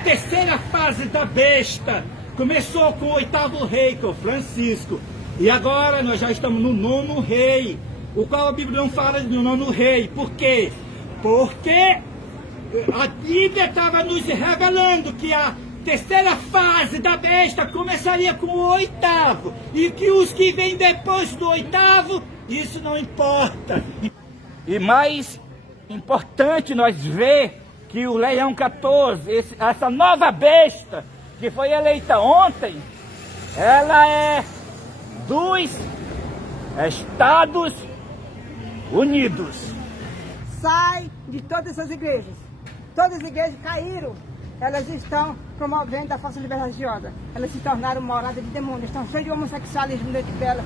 terceira fase da besta começou com o oitavo rei, que é o Francisco. E agora nós já estamos no nono rei, o qual a Bíblia não fala do nono rei. Por quê? Porque a Bíblia estava nos revelando que a terceira fase da besta começaria com o oitavo. E que os que vêm depois do oitavo, isso não importa. E mais importante nós ver que o Leão 14, essa nova besta que foi eleita ontem, ela é dos Estados Unidos. Sai de todas essas igrejas. Todas as igrejas caíram. Elas estão promovendo a falsa liberdade religiosa. Elas se tornaram morada de demônios. Estão cheias de homossexualismo dentro dela.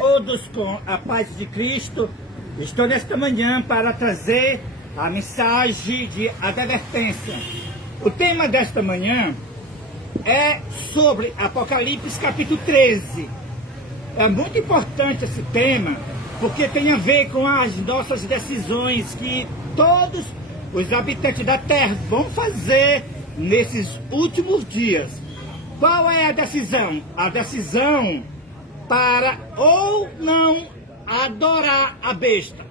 Todos com a paz de Cristo, estou nesta manhã para trazer a mensagem de advertência. O tema desta manhã é sobre Apocalipse capítulo 13. É muito importante esse tema, porque tem a ver com as nossas decisões que todos os habitantes da terra vão fazer nesses últimos dias. Qual é a decisão? A decisão para ou não adorar a besta,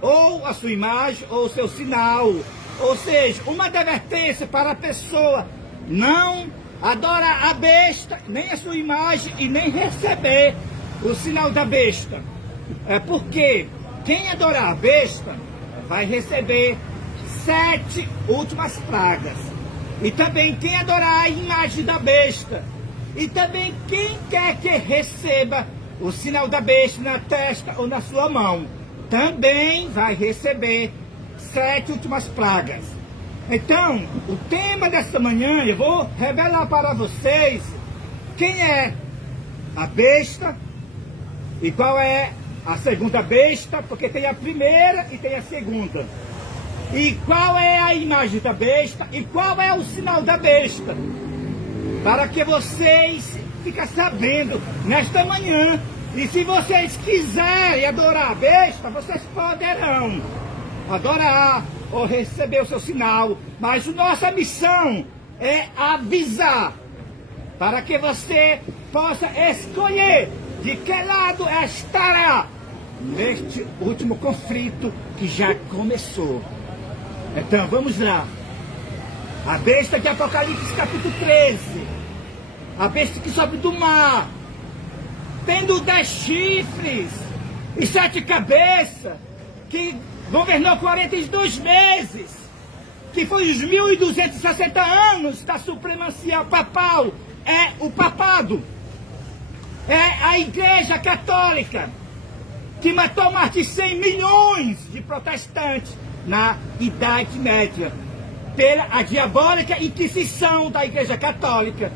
ou a sua imagem, ou o seu sinal. Ou seja, uma advertência para a pessoa não adorar a besta, nem a sua imagem e nem receber o sinal da besta. É porque quem adorar a besta vai receber 7 últimas pragas. E também quem adorar a imagem da besta, e também quem quer que receba o sinal da besta na testa ou na sua mão, também vai receber 7 últimas pragas. Então, o tema desta manhã, eu vou revelar para vocês quem é a besta e qual é a segunda besta, porque tem a primeira e tem a segunda. E qual é a imagem da besta e qual é o sinal da besta. Para que vocês fiquem sabendo nesta manhã. E se vocês quiserem adorar a besta, vocês poderão adorar ou receber o seu sinal. Mas nossa missão é avisar, para que você possa escolher de que lado estará neste último conflito que já começou. Então vamos lá. A besta de Apocalipse capítulo 13. A besta que sobe do mar, tendo 10 chifres e 7 cabeças, que governou 42 meses, que foi os 1260 anos da supremacia papal, é o papado, é a Igreja Católica, que matou mais de 100 milhões de protestantes na Idade Média, pela a diabólica Inquisição da Igreja Católica,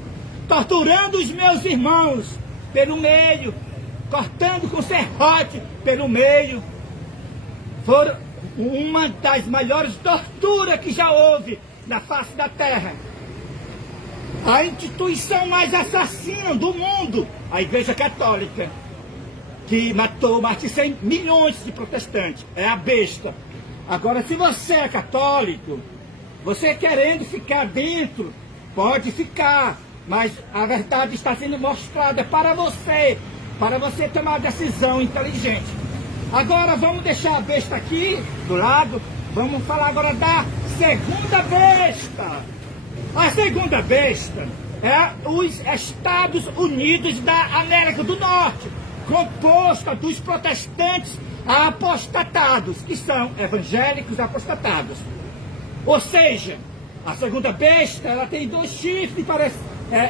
torturando os meus irmãos pelo meio, cortando com serrote pelo meio. Foram uma das maiores torturas que já houve na face da terra. A instituição mais assassina do mundo, a Igreja Católica, que matou mais de 100 milhões de protestantes, é a besta. Agora, se você é católico, você querendo ficar dentro, pode ficar, mas a verdade está sendo mostrada para você tomar uma decisão inteligente. Agora vamos deixar a besta aqui do lado, vamos falar agora da segunda besta. A segunda besta é os Estados Unidos da América do Norte, composta dos protestantes apostatados, que são evangélicos apostatados. Ou seja, a segunda besta, ela tem 2 chifres, parece,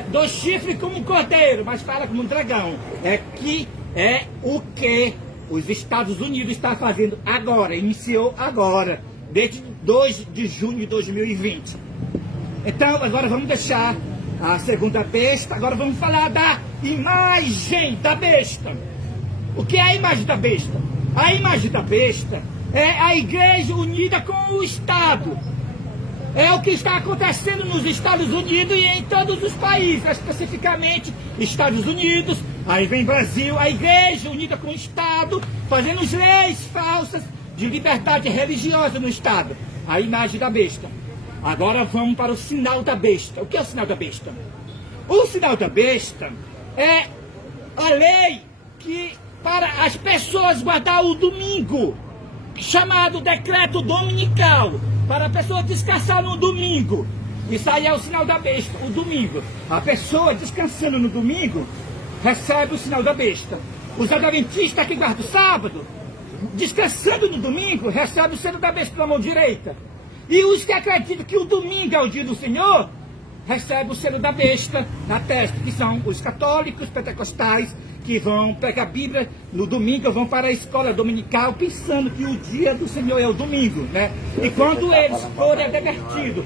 2 chifres como um cordeiro, mas fala como um dragão. É o que os Estados Unidos estão fazendo agora, iniciou agora, desde 2 de junho de 2020. Então, agora vamos deixar a segunda besta, agora vamos falar da imagem da besta. O que é a imagem da besta? A imagem da besta é a igreja unida com o Estado. É o que está acontecendo nos Estados Unidos e em todos os países, especificamente Estados Unidos, aí vem Brasil, a igreja unida com o Estado, fazendo leis falsas de liberdade religiosa no Estado. A imagem da besta. Agora vamos para o sinal da besta. O que é o sinal da besta? O sinal da besta é a lei que para as pessoas guardar o domingo, chamado decreto dominical, para a pessoa descansar no domingo. Isso aí é o sinal da besta, o domingo. A pessoa descansando no domingo recebe o sinal da besta. Os adventistas que guardam o sábado, descansando no domingo, recebe o sinal da besta na mão direita. E os que acreditam que o domingo é o dia do Senhor, recebe o selo da besta na testa, que são os católicos, pentecostais, que vão pegar a Bíblia no domingo, vão para a escola dominical pensando que o dia do Senhor é o domingo, né? E quando eles forem advertidos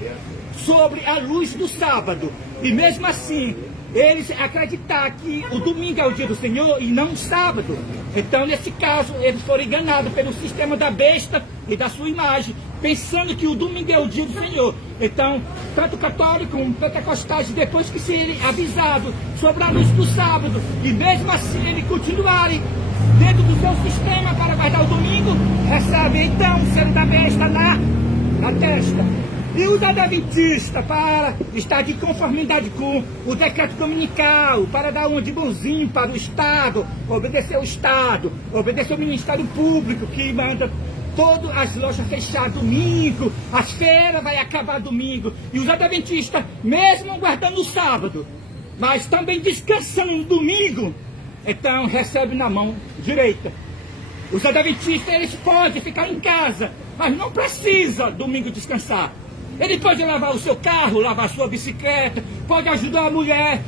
sobre a luz do sábado, e mesmo assim eles acreditar que o domingo é o dia do Senhor e não o sábado, então nesse caso eles foram enganados pelo sistema da besta e da sua imagem, pensando que o domingo é o dia do Senhor. Então, tanto católico como pentecostais, depois que serem avisados sobre a luz do sábado, e mesmo assim eles continuarem dentro do seu sistema para guardar o domingo, recebem então o selo da besta na testa. E os adventistas, para estar de conformidade com o decreto dominical, para dar uma de bonzinho para o Estado, obedecer o Ministério Público, que manda todas as lojas fechadas domingo, as feiras vai acabar domingo. E os adventistas, mesmo guardando o sábado, mas também descansando no domingo, então recebe na mão direita. Os adventistas, eles podem ficar em casa, mas não precisa domingo descansar. Ele pode lavar o seu carro, lavar a sua bicicleta, pode ajudar a mulher,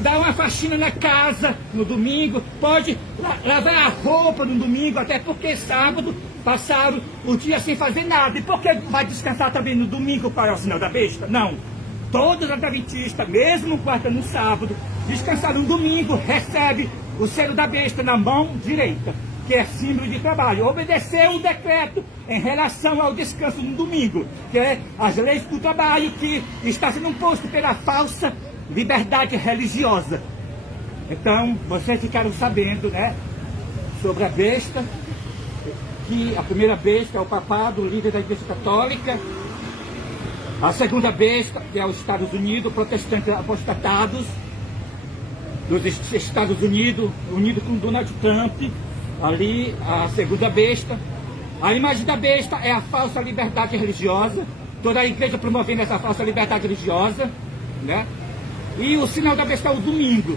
dar uma faxina na casa no domingo, pode lavar a roupa no domingo, até porque sábado passaram o dia sem fazer nada. E por que vai descansar também no domingo para o sinal da besta? Não. Todos os adventistas, mesmo guardando no sábado, descansaram no domingo, recebe o selo da besta na mão direita, que é símbolo de trabalho. Obedecer o decreto em relação ao descanso no domingo, que é as leis do trabalho que está sendo imposto pela falsa liberdade religiosa. Então, vocês ficaram sabendo, né, sobre a besta, que a primeira besta é o papado, o líder da Igreja Católica. A segunda besta, que é os Estados Unidos, protestantes apostatados dos Estados Unidos, unidos com Donald Trump. Ali, a segunda besta. A imagem da besta é a falsa liberdade religiosa. Toda a igreja promovendo essa falsa liberdade religiosa, né? E o sinal da besta é o domingo.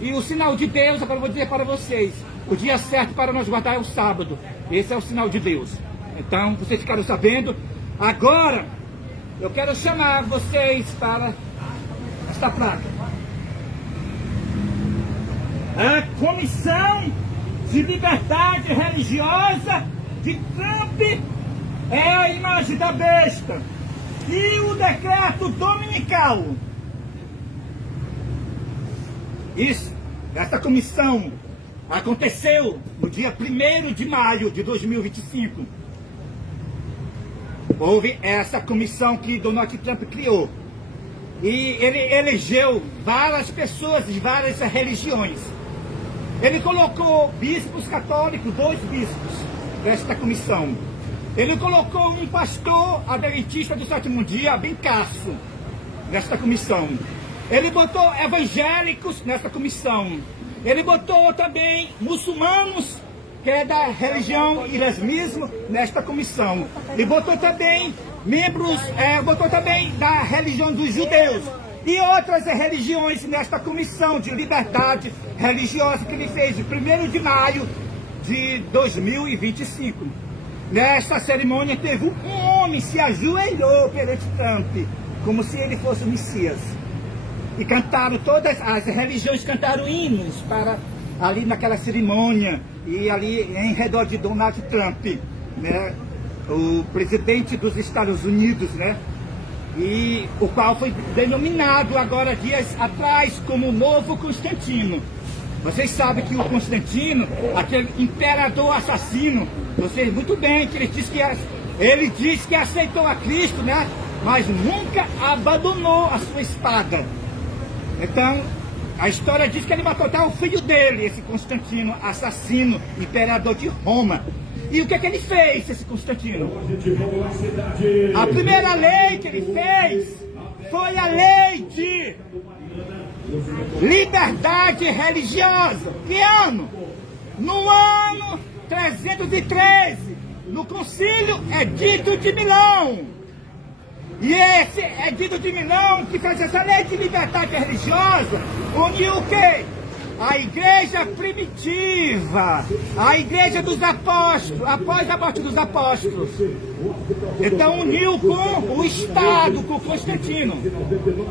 E o sinal de Deus, agora eu vou dizer para vocês, o dia certo para nós guardar é o sábado. Esse é o sinal de Deus. Então, vocês ficaram sabendo. Agora, eu quero chamar vocês para esta placa. A Comissão de Liberdade Religiosa de Trump é a imagem da besta. E o decreto dominical. Isso, essa comissão aconteceu no dia 1º de maio de 2025. Houve essa comissão que Donald Trump criou. E ele elegeu várias pessoas de várias religiões. Ele colocou bispos católicos, 2 bispos desta comissão. Ele colocou um pastor adventista do 7º dia, bem caço, nesta comissão. Ele botou evangélicos nessa comissão. Ele botou também muçulmanos, que é da religião islamismo, nesta comissão. E botou também membros, botou também da religião dos judeus. E outras religiões nesta comissão de liberdade religiosa que ele fez de 1º de maio de 2025. Nesta cerimônia teve um homem se ajoelhou perante Trump, como se ele fosse o Messias. E cantaram, todas as religiões cantaram hinos para ali naquela cerimônia, e ali em redor de Donald Trump, né, o presidente dos Estados Unidos, né? E o qual foi denominado agora dias atrás como o novo Constantino. Vocês sabem que o Constantino, aquele imperador assassino, vocês muito bem que ele diz que aceitou a Cristo, né? mas nunca abandonou a sua espada. Então, a história diz que ele matou até o filho dele, esse Constantino, assassino, imperador de Roma. E o que é que ele fez, esse Constantino? A primeira lei que ele fez foi a lei de liberdade religiosa. Que ano? No ano 313, no Concílio Edito de Milão. E esse Edito de Milão, que faz essa lei de liberdade religiosa, uniu o quê? A igreja primitiva, a igreja dos apóstolos, após a morte dos apóstolos. Então uniu com o Estado, com Constantino.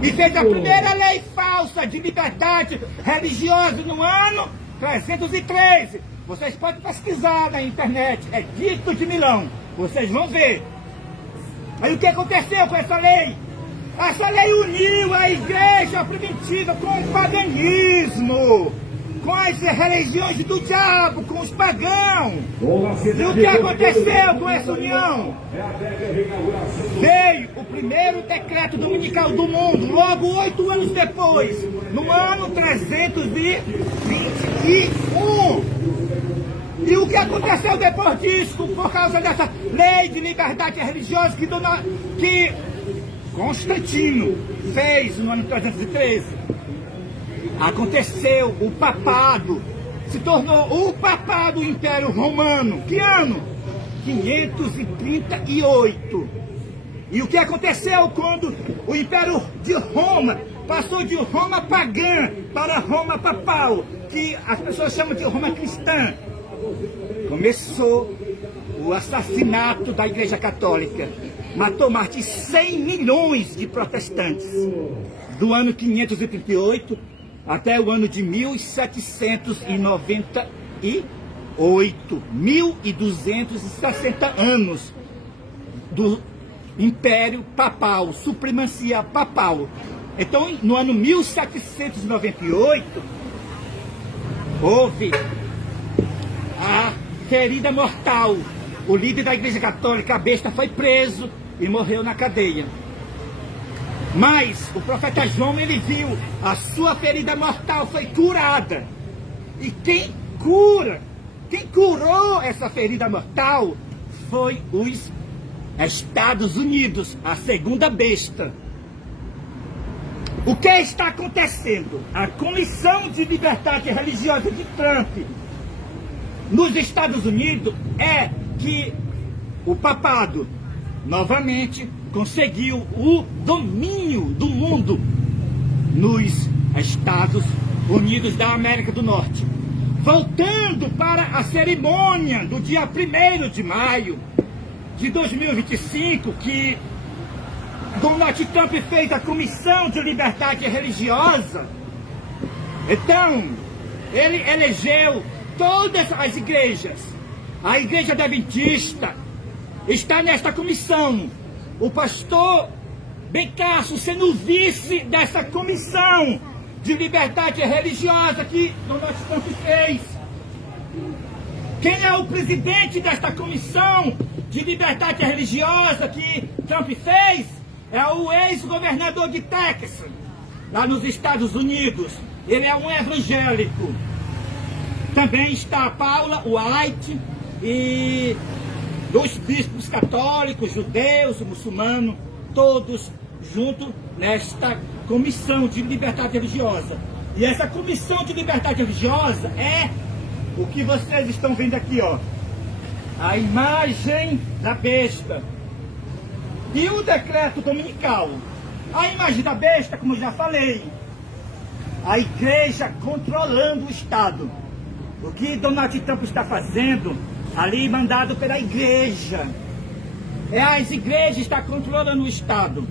E fez a primeira lei falsa de liberdade religiosa no ano 313. Vocês podem pesquisar na internet, Edito de Milão, vocês vão ver. Aí o que aconteceu com essa lei? Essa lei uniu a igreja primitiva com o paganismo, com as religiões do diabo, com os pagãos. E o que aconteceu com essa união? Veio o primeiro decreto dominical do mundo, logo 8 anos depois, no ano 321. E o que aconteceu depois disso, por causa dessa lei de liberdade religiosa que Constantino fez no ano 313? Aconteceu o papado, se tornou o papado do Império Romano. Que ano? 538. E o que aconteceu quando o Império de Roma passou de Roma pagã para Roma papal, que as pessoas chamam de Roma cristã? Começou o assassinato da Igreja Católica. Matou mais de 100 milhões de protestantes. Do ano 538 até o ano de 1798. 1260 anos do Império Papal, supremacia papal. Então, no ano 1798, houve a ferida mortal. O líder da Igreja Católica, a besta, foi preso e morreu na cadeia. Mas o profeta João, ele viu a sua ferida mortal foi curada. E quem curou essa ferida mortal foi os Estados Unidos, a segunda besta. O que está acontecendo? A Comissão de Liberdade Religiosa de Trump nos Estados Unidos é que o papado novamente conseguiu o domínio do mundo nos Estados Unidos da América do Norte. Voltando para a cerimônia do dia 1º de maio de 2025, que Donald Trump fez a Comissão de Liberdade Religiosa. Então, ele elegeu todas as igrejas. A Igreja Adventista está nesta comissão. O pastor Bencasso sendo vice dessa comissão de liberdade religiosa que Donald Trump fez. Quem é o presidente desta comissão de liberdade religiosa que Trump fez? É o ex-governador de Texas, lá nos Estados Unidos. Ele é um evangélico. Também está a Paula White e os bispos católicos, judeus, muçulmanos, todos juntos nesta comissão de liberdade religiosa. E essa comissão de liberdade religiosa é o que vocês estão vendo aqui, ó. A imagem da besta. E o decreto dominical. A imagem da besta, como eu já falei, a igreja controlando o Estado. O que Donald Trump está fazendo ali, mandado pela igreja. As igrejas estão controlando o Estado.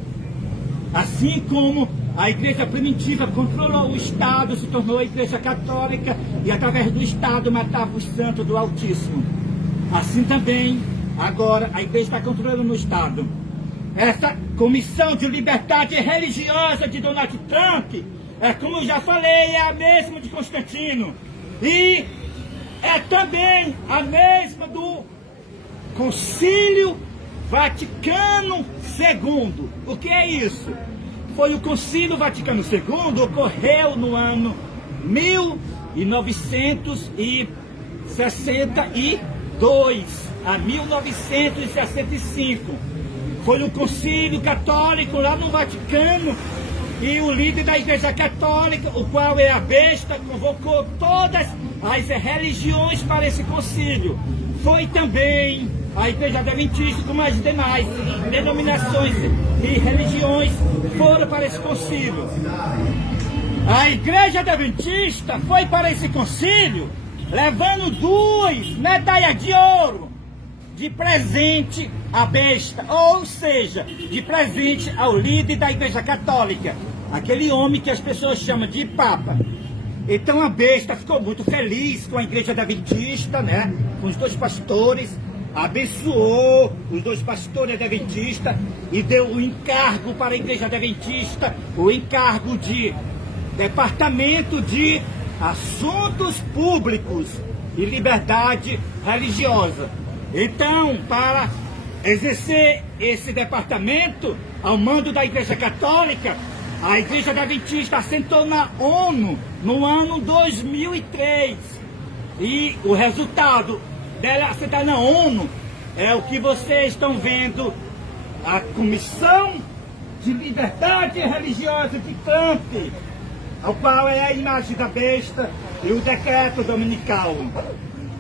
Assim como a igreja primitiva controlou o Estado, se tornou a igreja católica e através do Estado matava os santos do Altíssimo. Assim também, agora, a igreja está controlando o Estado. Essa comissão de liberdade religiosa de Donald Trump, como eu já falei, é a mesma de Constantino. E é também a mesma do Concílio Vaticano II. O que é isso? Foi o Concílio Vaticano II, ocorreu no ano 1962 a 1965. Foi um concílio católico lá no Vaticano e o líder da Igreja Católica, o qual é a besta, convocou todas as religiões para esse concílio. Foi também a Igreja Adventista, como as demais denominações e religiões foram para esse concílio. A Igreja Adventista foi para esse concílio levando 2 medalhas de ouro de presente à besta, ou seja, de presente ao líder da Igreja Católica, aquele homem que as pessoas chamam de Papa. Então a besta ficou muito feliz com a Igreja Adventista, né? Com os 2 pastores, abençoou os 2 pastores adventistas e deu o encargo para a Igreja Adventista, o encargo de Departamento de Assuntos Públicos e Liberdade Religiosa. Então, para exercer esse departamento ao mando da Igreja Católica, a Igreja Adventista assentou na ONU no ano 2003. E o resultado dela assentar na ONU é o que vocês estão vendo, a Comissão de Liberdade Religiosa de Trump, ao qual é a imagem da besta e o decreto dominical.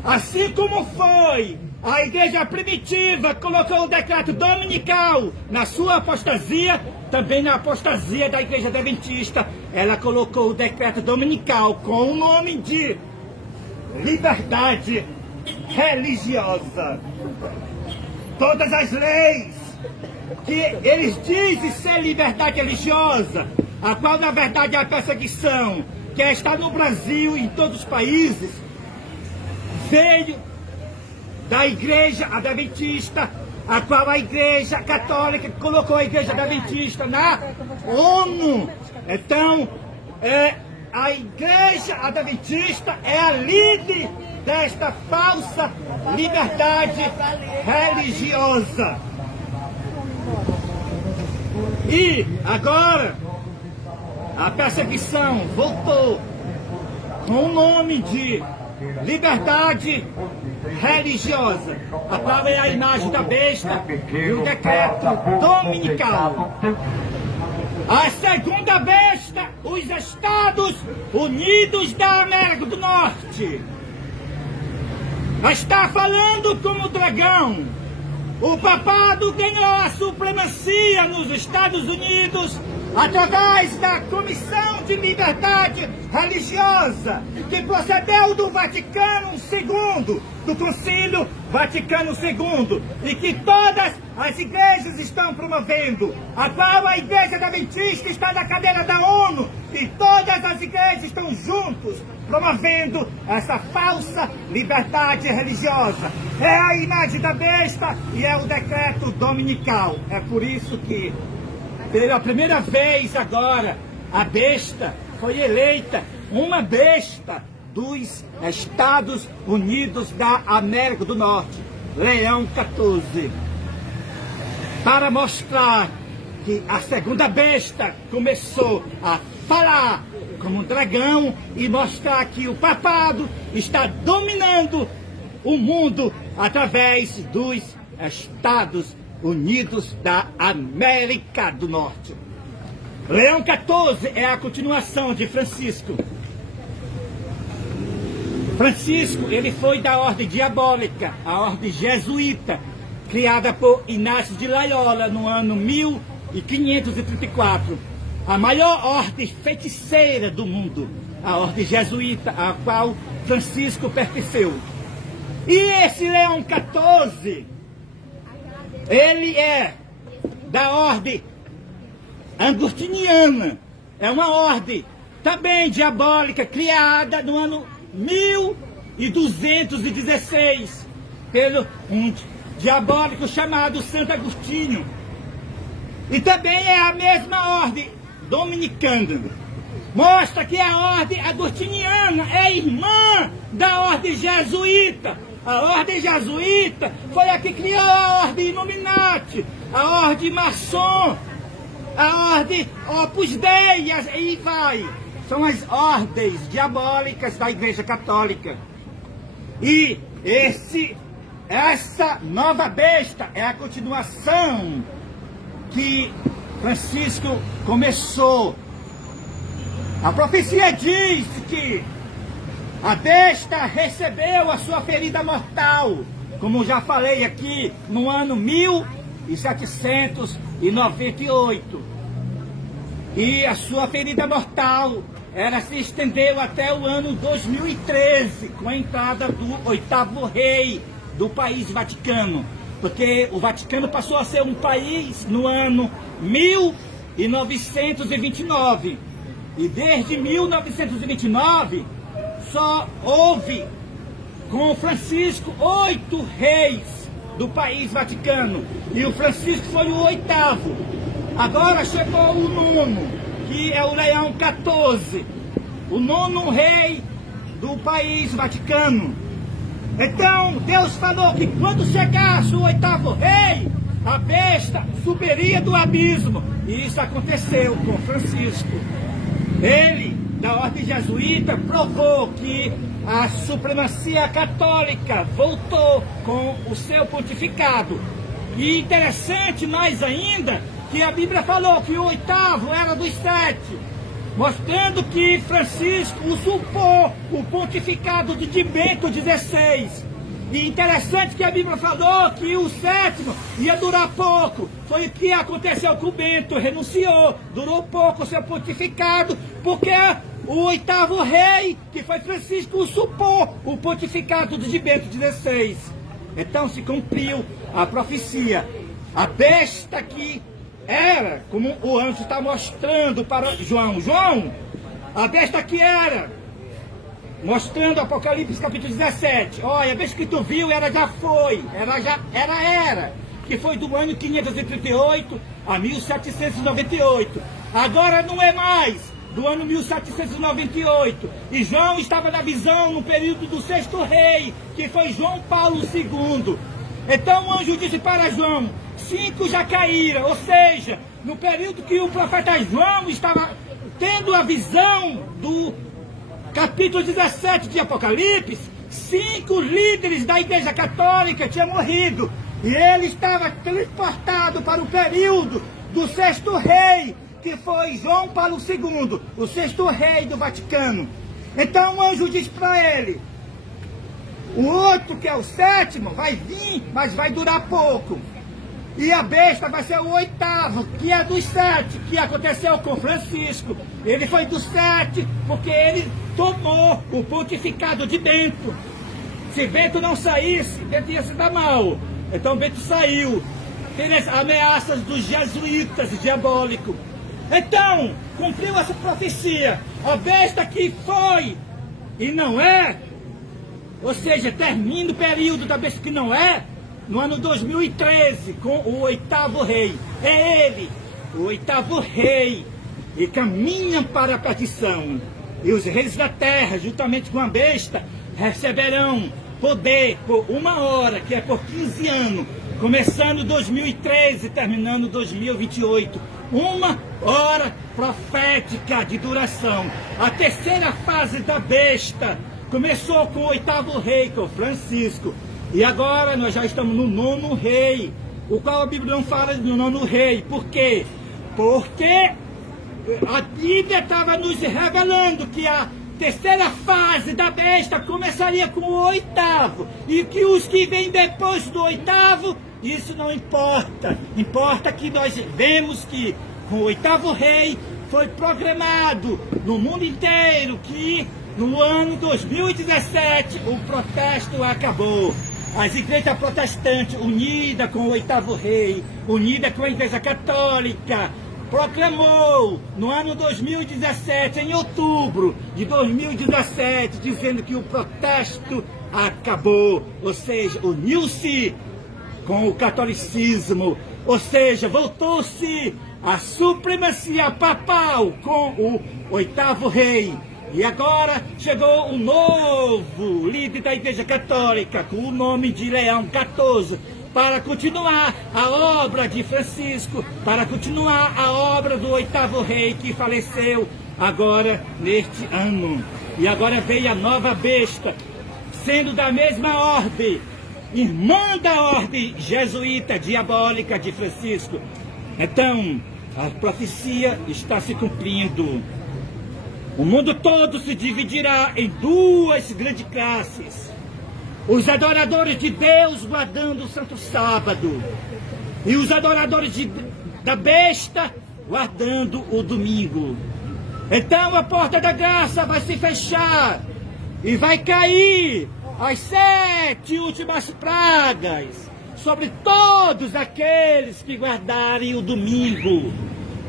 Assim como foi a Igreja Primitiva colocou o decreto dominical na sua apostasia, também na apostasia da Igreja Adventista, ela colocou o decreto dominical com o nome de liberdade religiosa. Todas as leis que eles dizem ser liberdade religiosa, a qual na verdade é a perseguição que está no Brasil e em todos os países, veio da Igreja Adventista, a qual a Igreja Católica colocou a Igreja Adventista na ONU. Então, a Igreja Adventista é a líder desta falsa liberdade religiosa. E agora a perseguição voltou com o nome de liberdade religiosa. A palavra é a imagem da besta e o decreto dominical. A segunda besta, os Estados Unidos da América do Norte, está falando como dragão. O papado ganhou a supremacia nos Estados Unidos através da Comissão de Liberdade Religiosa, que procedeu do Vaticano II, do Concílio Vaticano II, e que todas as igrejas estão promovendo, a qual a Igreja Adventista está na cadeira da ONU, e todas as igrejas estão juntos promovendo essa falsa liberdade religiosa. É a imagem da besta e é o decreto dominical. É por isso que, pela primeira vez agora, a besta foi eleita uma besta dos Estados Unidos da América do Norte, Leão XIV, para mostrar que a segunda besta começou a falar como um dragão e mostrar que o papado está dominando o mundo através dos Estados Unidos da América do Norte. Leão XIV é a continuação de Francisco. Francisco, ele foi da ordem diabólica, a ordem jesuíta, criada por Inácio de Loyola no ano 1534. A maior ordem feiticeira do mundo, a ordem jesuíta, a qual Francisco pertenceu. E esse Leão XIV, ele é da ordem agostiniana, é uma ordem também diabólica, criada no ano 1216, pelo um diabólico chamado Santo Agostinho. E também é a mesma ordem dominicana. Mostra que a ordem agostiniana é irmã da ordem jesuíta, A ordem jesuíta foi a que criou a ordem Illuminati, a ordem maçom, a ordem Opus Dei, e vai. São as ordens diabólicas da Igreja Católica. E essa nova besta é a continuação que Francisco começou. A profecia diz que a besta recebeu a sua ferida mortal, como já falei aqui, no ano 1798. E a sua ferida mortal, ela se estendeu até o ano 2013, com a entrada do 8º rei do país Vaticano. Porque o Vaticano passou a ser um país no ano 1929. E desde 1929, só houve, com Francisco, 8 reis do país Vaticano. E o Francisco foi o 8º. Agora chegou o 9º, que é o Leão XIV, o 9º rei do país Vaticano. Então, Deus falou que quando chegasse o 8º rei, a besta subiria do abismo. E isso aconteceu com Francisco. Ele, da ordem jesuíta, provou que a supremacia católica voltou com o seu pontificado. E interessante mais ainda, que a Bíblia falou que o 8º era dos 7, mostrando que Francisco usurpou o pontificado de Bento XVI. E interessante que a Bíblia falou que o 7º ia durar pouco. Foi o que aconteceu com Bento, renunciou, durou pouco o seu pontificado, porque o 8º rei, que foi Francisco, usurpou o pontificado de Bento XVI. Então se cumpriu a profecia. A besta que era, como o anjo está mostrando para João. João, a besta que era, mostrando Apocalipse capítulo 17. Olha, a besta que tu viu, ela já foi, era, que foi do ano 538 a 1798. Agora não é mais, do ano 1798. E João estava na visão no período do 6º rei, que foi João Paulo II. Então o anjo disse para João, 5 já caíram, ou seja, no período que o profeta João estava tendo a visão do capítulo 17 de Apocalipse, 5 líderes da Igreja Católica tinham morrido. E ele estava transportado para o período do 6º rei, que foi João Paulo II, o 6º rei do Vaticano. Então o anjo diz para ele, o outro, que é o 7º, vai vir, mas vai durar pouco. E a besta vai ser o 8º, que é dos 7, que aconteceu com Francisco. Ele foi dos 7, porque ele tomou o pontificado de Bento. Se Bento não saísse, Bento ia se dar mal. Então Bento saiu. Tem as ameaças dos jesuítas diabólicos. Então, cumpriu essa profecia. A besta que foi e não é, ou seja, termina o período da besta que não é, no ano 2013, com o 8º rei. É ele, o 8º rei, e caminham para a perdição. E os reis da terra, juntamente com a besta, receberão poder por 1 hora, que é por 15 anos, começando 2013 e terminando 2028. 1 hora profética de duração. A terceira fase da besta começou com o 8º rei, com Francisco. E agora nós já estamos no 9º rei, o qual a Bíblia não fala do 9º rei. Por quê? Porque a Bíblia estava nos revelando que a terceira fase da besta começaria com o 8º. E que os que vêm depois do 8º, isso não importa. Importa que nós vemos que com o 8º rei foi programado no mundo inteiro que no ano 2017 o protesto acabou. As igrejas protestantes, unidas com o 8º rei, unidas com a Igreja Católica, proclamou no ano 2017, em outubro de 2017, dizendo que o protesto acabou, ou seja, uniu-se com o catolicismo, ou seja, voltou-se a supremacia papal com o 8º rei. E agora chegou o novo líder da Igreja Católica, com o nome de Leão XIV, para continuar a obra de Francisco, para continuar a obra do 8º rei que faleceu agora neste ano. E agora veio a nova besta, sendo da mesma ordem, irmã da ordem jesuíta diabólica de Francisco. Então, a profecia está se cumprindo. O mundo todo se dividirá em duas grandes classes. Os adoradores de Deus guardando o Santo Sábado. E os adoradores da besta guardando o domingo. Então a porta da graça vai se fechar. E vai cair as 7 últimas pragas sobre todos aqueles que guardarem o domingo.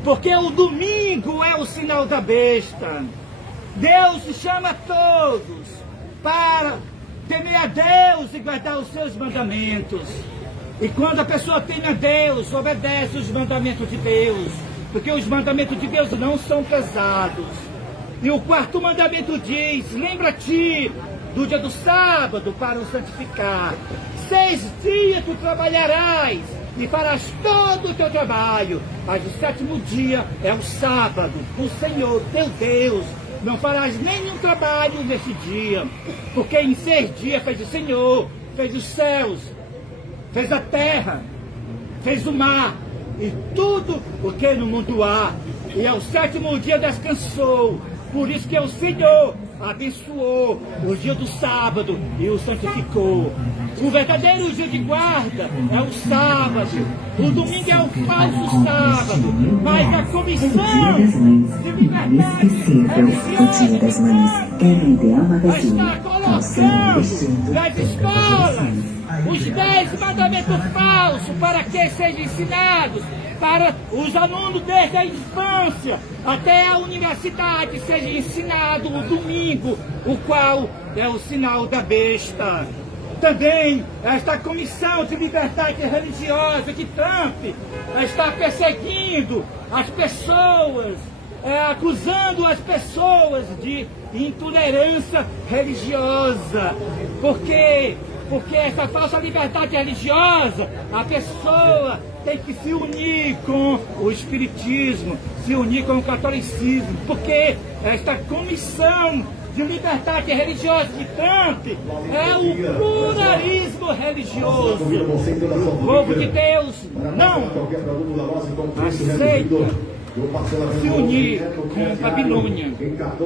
Porque o domingo é o sinal da besta. Deus chama a todos para temer a Deus e guardar os seus mandamentos. E quando a pessoa teme a Deus, obedece os mandamentos de Deus. Porque os mandamentos de Deus não são pesados. E o 4º mandamento diz: lembra-te do dia do sábado para o santificar. 6 dias tu trabalharás e farás todo o teu trabalho, mas o 7º dia é o sábado, o Senhor teu Deus. Não farás nenhum trabalho nesse dia, porque em 6 dias fez o Senhor, fez os céus, fez a terra, fez o mar e tudo o que no mundo há. E ao 7º dia descansou. Por isso que o Senhor abençoou o dia do sábado e o santificou. O verdadeiro dia de guarda é o sábado. O domingo é o falso sábado. Mas a comissão de liberdade religiosa está colocando nas escolas os 10 mandamentos falsos para que sejam ensinados para os alunos desde a infância até a universidade, seja ensinado o domingo, o qual é o sinal da besta. Também esta comissão de liberdade religiosa de Trump está perseguindo as pessoas, acusando as pessoas de intolerância religiosa. Porque essa falsa liberdade religiosa, a pessoa tem que se unir com o espiritismo, se unir com o catolicismo, porque esta comissão de liberdade religiosa de Trump é o pluralismo religioso. O povo de Deus não aceita se unir com a Babilônia.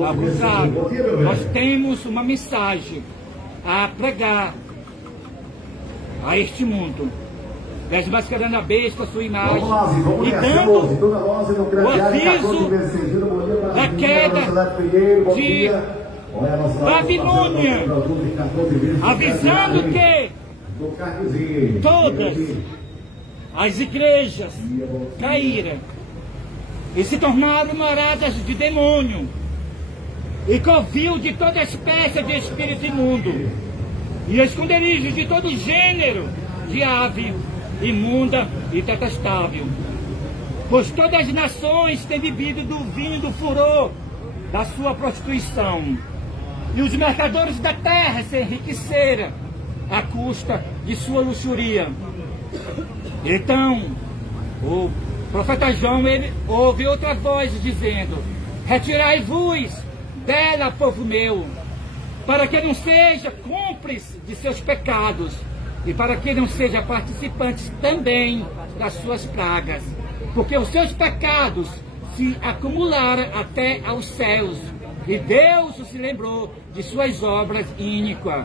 Ao contrário, nós temos uma mensagem a pregar a este mundo, desmascarando a besta, sua imagem, e dando o aviso da queda de Babilônia, avisando que todas as igrejas caíram e se tornaram moradas de demônio e covil de toda espécie de espírito imundo e esconderijos de todo gênero de ave imunda e detestável. Pois todas as nações têm bebido do vinho do furor da sua prostituição, e os mercadores da terra se enriqueceram à custa de sua luxúria. Então, o profeta João, ele ouve outra voz dizendo: retirai-vos dela, povo meu, para que não seja cúmplice de seus pecados, e para que não seja participante também das suas pragas, porque os seus pecados se acumularam até aos céus, e Deus se lembrou de suas obras íniquas.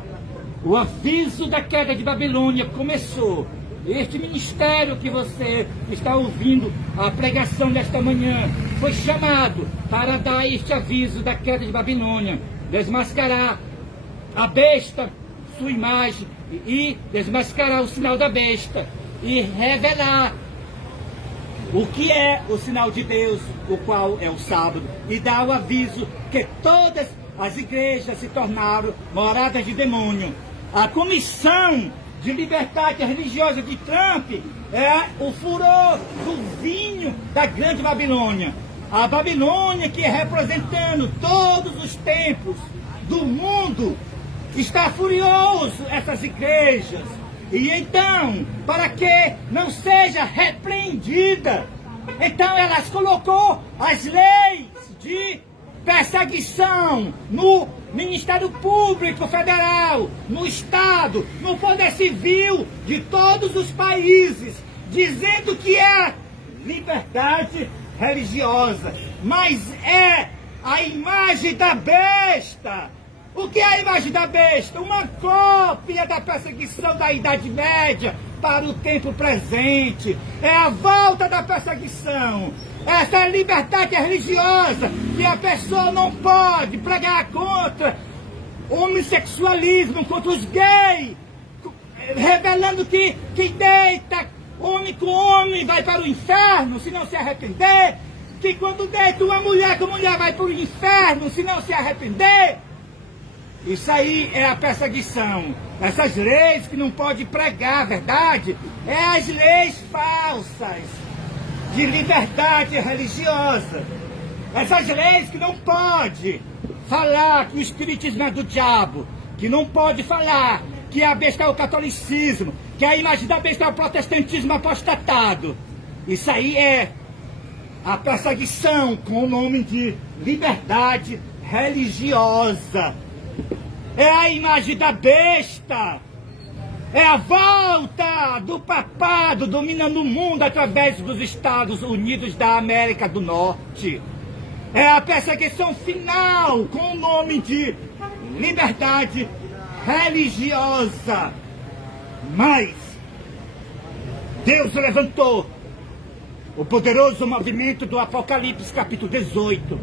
O aviso da queda de Babilônia começou. Este ministério que você está ouvindo, a pregação desta manhã, foi chamado para dar este aviso da queda de Babilônia, desmascarar a besta, sua imagem, e desmascarar o sinal da besta, e revelar o que é o sinal de Deus, o qual é o sábado, e dar o aviso que todas as igrejas se tornaram moradas de demônio. A comissão de liberdade religiosa de Trump é o furor do vinho da grande Babilônia. A Babilônia que é representando todos nos templos do mundo, está furioso essas igrejas. E então, para que não seja repreendida, então elas colocou as leis de perseguição no Ministério Público Federal, no Estado, no Poder Civil de todos os países, dizendo que é liberdade religiosa, mas é a imagem da besta. O que é a imagem da besta? Uma cópia da perseguição da Idade Média para o tempo presente. É a volta da perseguição. Essa é a liberdade religiosa, que a pessoa não pode pregar contra o homossexualismo, contra os gays, revelando que quem deita homem com homem vai para o inferno se não se arrepender, que quando deita uma mulher com mulher vai para o inferno se não se arrepender. Isso aí é a perseguição. Essas leis que não pode pregar a verdade, é as leis falsas de liberdade religiosa. Essas leis que não pode falar que o espiritismo é do diabo, que não pode falar que a besta é o catolicismo, que a imagem da besta é o protestantismo apostatado. Isso aí é a perseguição com o nome de liberdade religiosa. É a imagem da besta. É a volta do papado dominando o mundo através dos Estados Unidos da América do Norte. É a perseguição final com o nome de liberdade religiosa. Mas Deus levantou o poderoso movimento do Apocalipse, capítulo 18.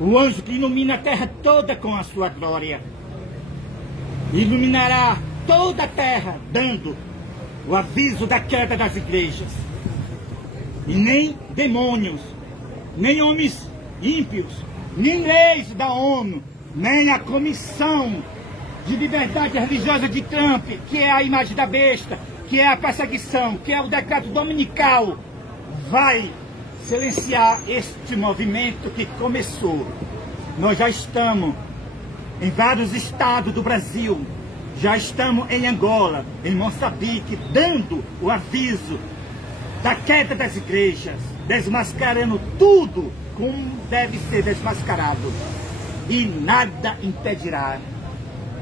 O anjo que ilumina a terra toda com a sua glória. Iluminará toda a terra, dando o aviso da queda das igrejas. E nem demônios, nem homens ímpios, nem leis da ONU, nem a Comissão de Liberdade Religiosa de Trump, que é a imagem da besta, que é a perseguição, que é o decreto dominical, vai silenciar este movimento que começou. Nós já estamos em vários estados do Brasil, já estamos em Angola, em Moçambique, dando o aviso da queda das igrejas, desmascarando tudo como deve ser desmascarado. E nada impedirá.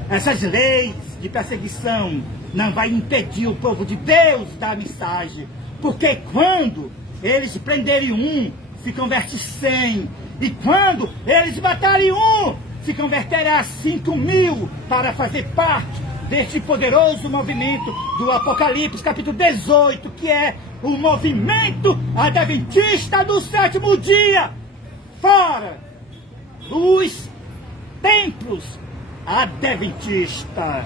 Essas leis de perseguição não vai impedir o povo de Deus da mensagem, porque quando eles prenderem um, se converte 100, e quando eles matarem um, se converterá 5.000 para fazer parte deste poderoso movimento do Apocalipse, capítulo 18, que é o movimento adventista do sétimo dia, fora dos templos adventistas.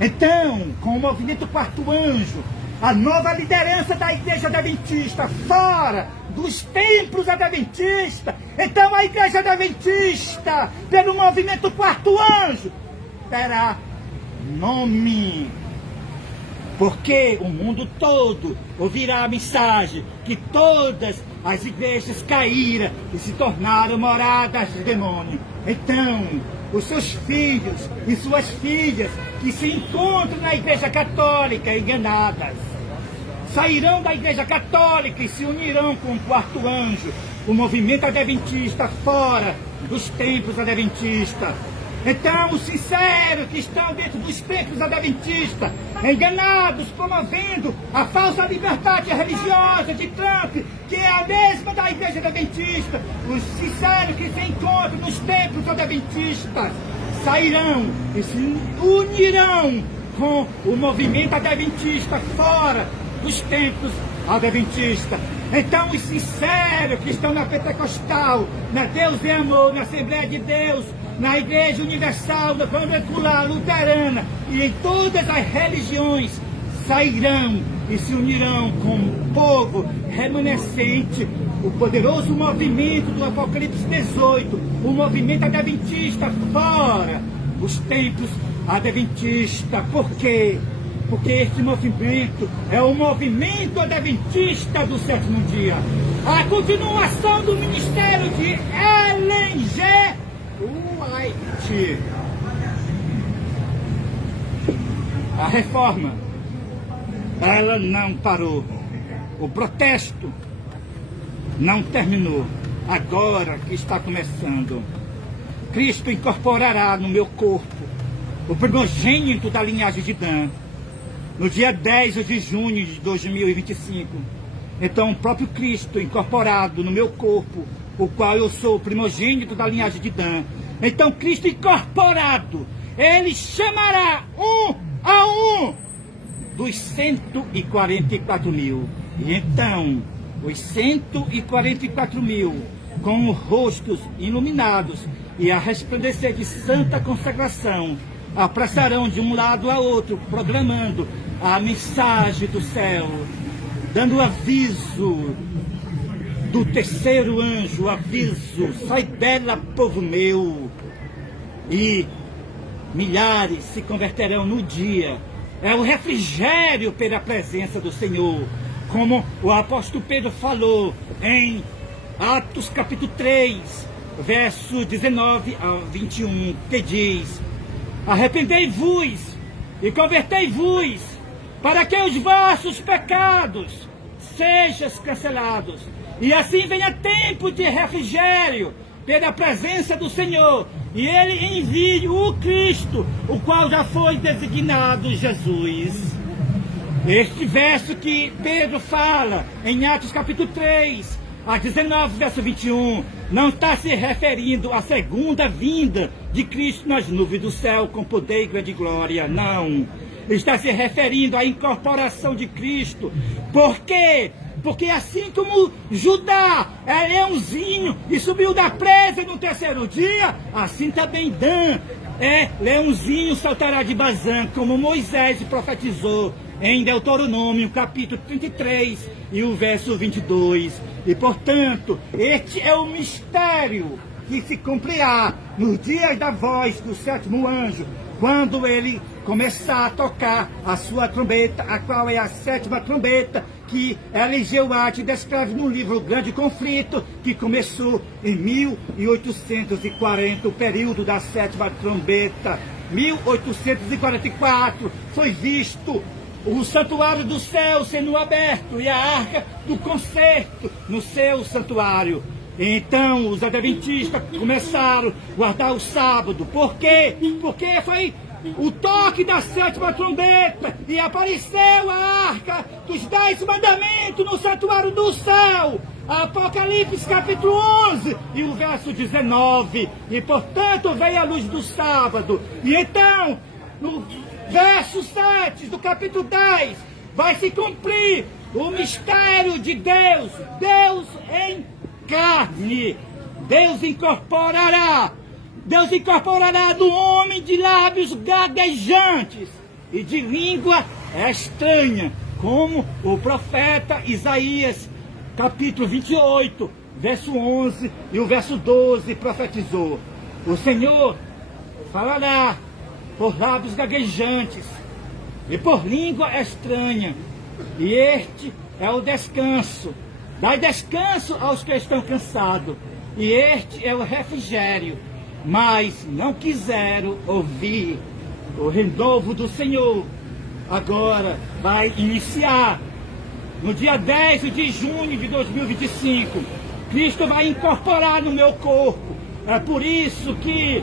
Então, com o movimento Quarto Anjo, a nova liderança da igreja adventista, fora dos templos adventistas, então a igreja adventista, pelo movimento Quarto Anjo, terá nome. Porque o mundo todo ouvirá a mensagem que todas as igrejas caíram e se tornaram moradas de demônio. Então, os seus filhos e suas filhas que se encontram na igreja católica enganadas, sairão da igreja católica e se unirão com o Quarto Anjo, o movimento adventista fora dos templos adventistas. Então, os sinceros que estão dentro dos templos adventistas, enganados, promovendo a falsa liberdade religiosa de Trump, que é a mesma da igreja adventista, os sinceros que se encontram nos templos adventistas, sairão e se unirão com o movimento adventista fora dos templos adventistas. Então, os sinceros que estão na Pentecostal, na Deus é Amor, na Assembleia de Deus, na Igreja Universal, da Quadrangular, Luterana e em todas as religiões, sairão e se unirão com o povo remanescente, o poderoso movimento do Apocalipse 18, o movimento adventista fora os templos adventistas. Por quê? Porque este movimento é o movimento adventista do sétimo dia. A continuação do ministério de Ellen G. White. A reforma, ela não parou. O protesto não terminou. Agora que está começando. Cristo incorporará no meu corpo o primogênito da linhagem de Dan, no dia 10 de junho de 2025. Então o próprio Cristo incorporado no meu corpo, o qual eu sou o primogênito da linhagem de Dan. Então Cristo incorporado, ele chamará um a um dos 144 mil. E então os 144 mil, com os rostos iluminados e a resplandecer de santa consagração, apressarão de um lado a outro, proclamando a mensagem do céu, dando aviso do terceiro anjo, aviso: sai dela, povo meu. E milhares se converterão no dia. É o refrigério pela presença do Senhor, como o apóstolo Pedro falou em Atos capítulo 3, verso 19 a 21, que diz: arrependei-vos e convertei-vos, para que os vossos pecados sejam cancelados, e assim venha tempo de refrigério pela presença do Senhor, e ele envie o Cristo, o qual já foi designado Jesus. Este verso que Pedro fala em Atos capítulo 3, a 19, verso 21, não está se referindo à segunda vinda de Cristo nas nuvens do céu com poder e grande glória, não. Está se referindo à incorporação de Cristo. Por quê? Porque assim como Judá é leãozinho e subiu da presa no terceiro dia, assim também Dan é leãozinho, saltará de Bazã, como Moisés profetizou em Deuteronômio capítulo 33 e o verso 22. E portanto, este é o mistério que se cumprirá nos dias da voz do sétimo anjo, quando ele começar a tocar a sua trombeta, a qual é a sétima trombeta, que Eligeu White descreve no livro Grande Conflito, que começou em 1840, o período da sétima trombeta. 1844 foi visto o santuário do céu sendo aberto e a arca do concerto no seu santuário. Então os adventistas começaram a guardar o sábado. Por quê? Porque foi o toque da sétima trombeta e apareceu a arca dos 10 mandamentos no santuário do céu. Apocalipse capítulo 11 e o verso 19. E portanto veio a luz do sábado. E então, no verso 7 do capítulo 10, vai se cumprir o mistério de Deus. Deus em carne. Deus incorporará do homem de lábios gaguejantes e de língua estranha, como o profeta Isaías, capítulo 28, verso 11 e o verso 12 profetizou. O Senhor falará por lábios gaguejantes e por língua estranha, e este é o descanso. Dai descanso aos que estão cansados, e este é o refrigério. Mas não quiseram ouvir. O renovo do Senhor agora vai iniciar no dia 10 de junho de 2025. Cristo vai incorporar no meu corpo. É por isso que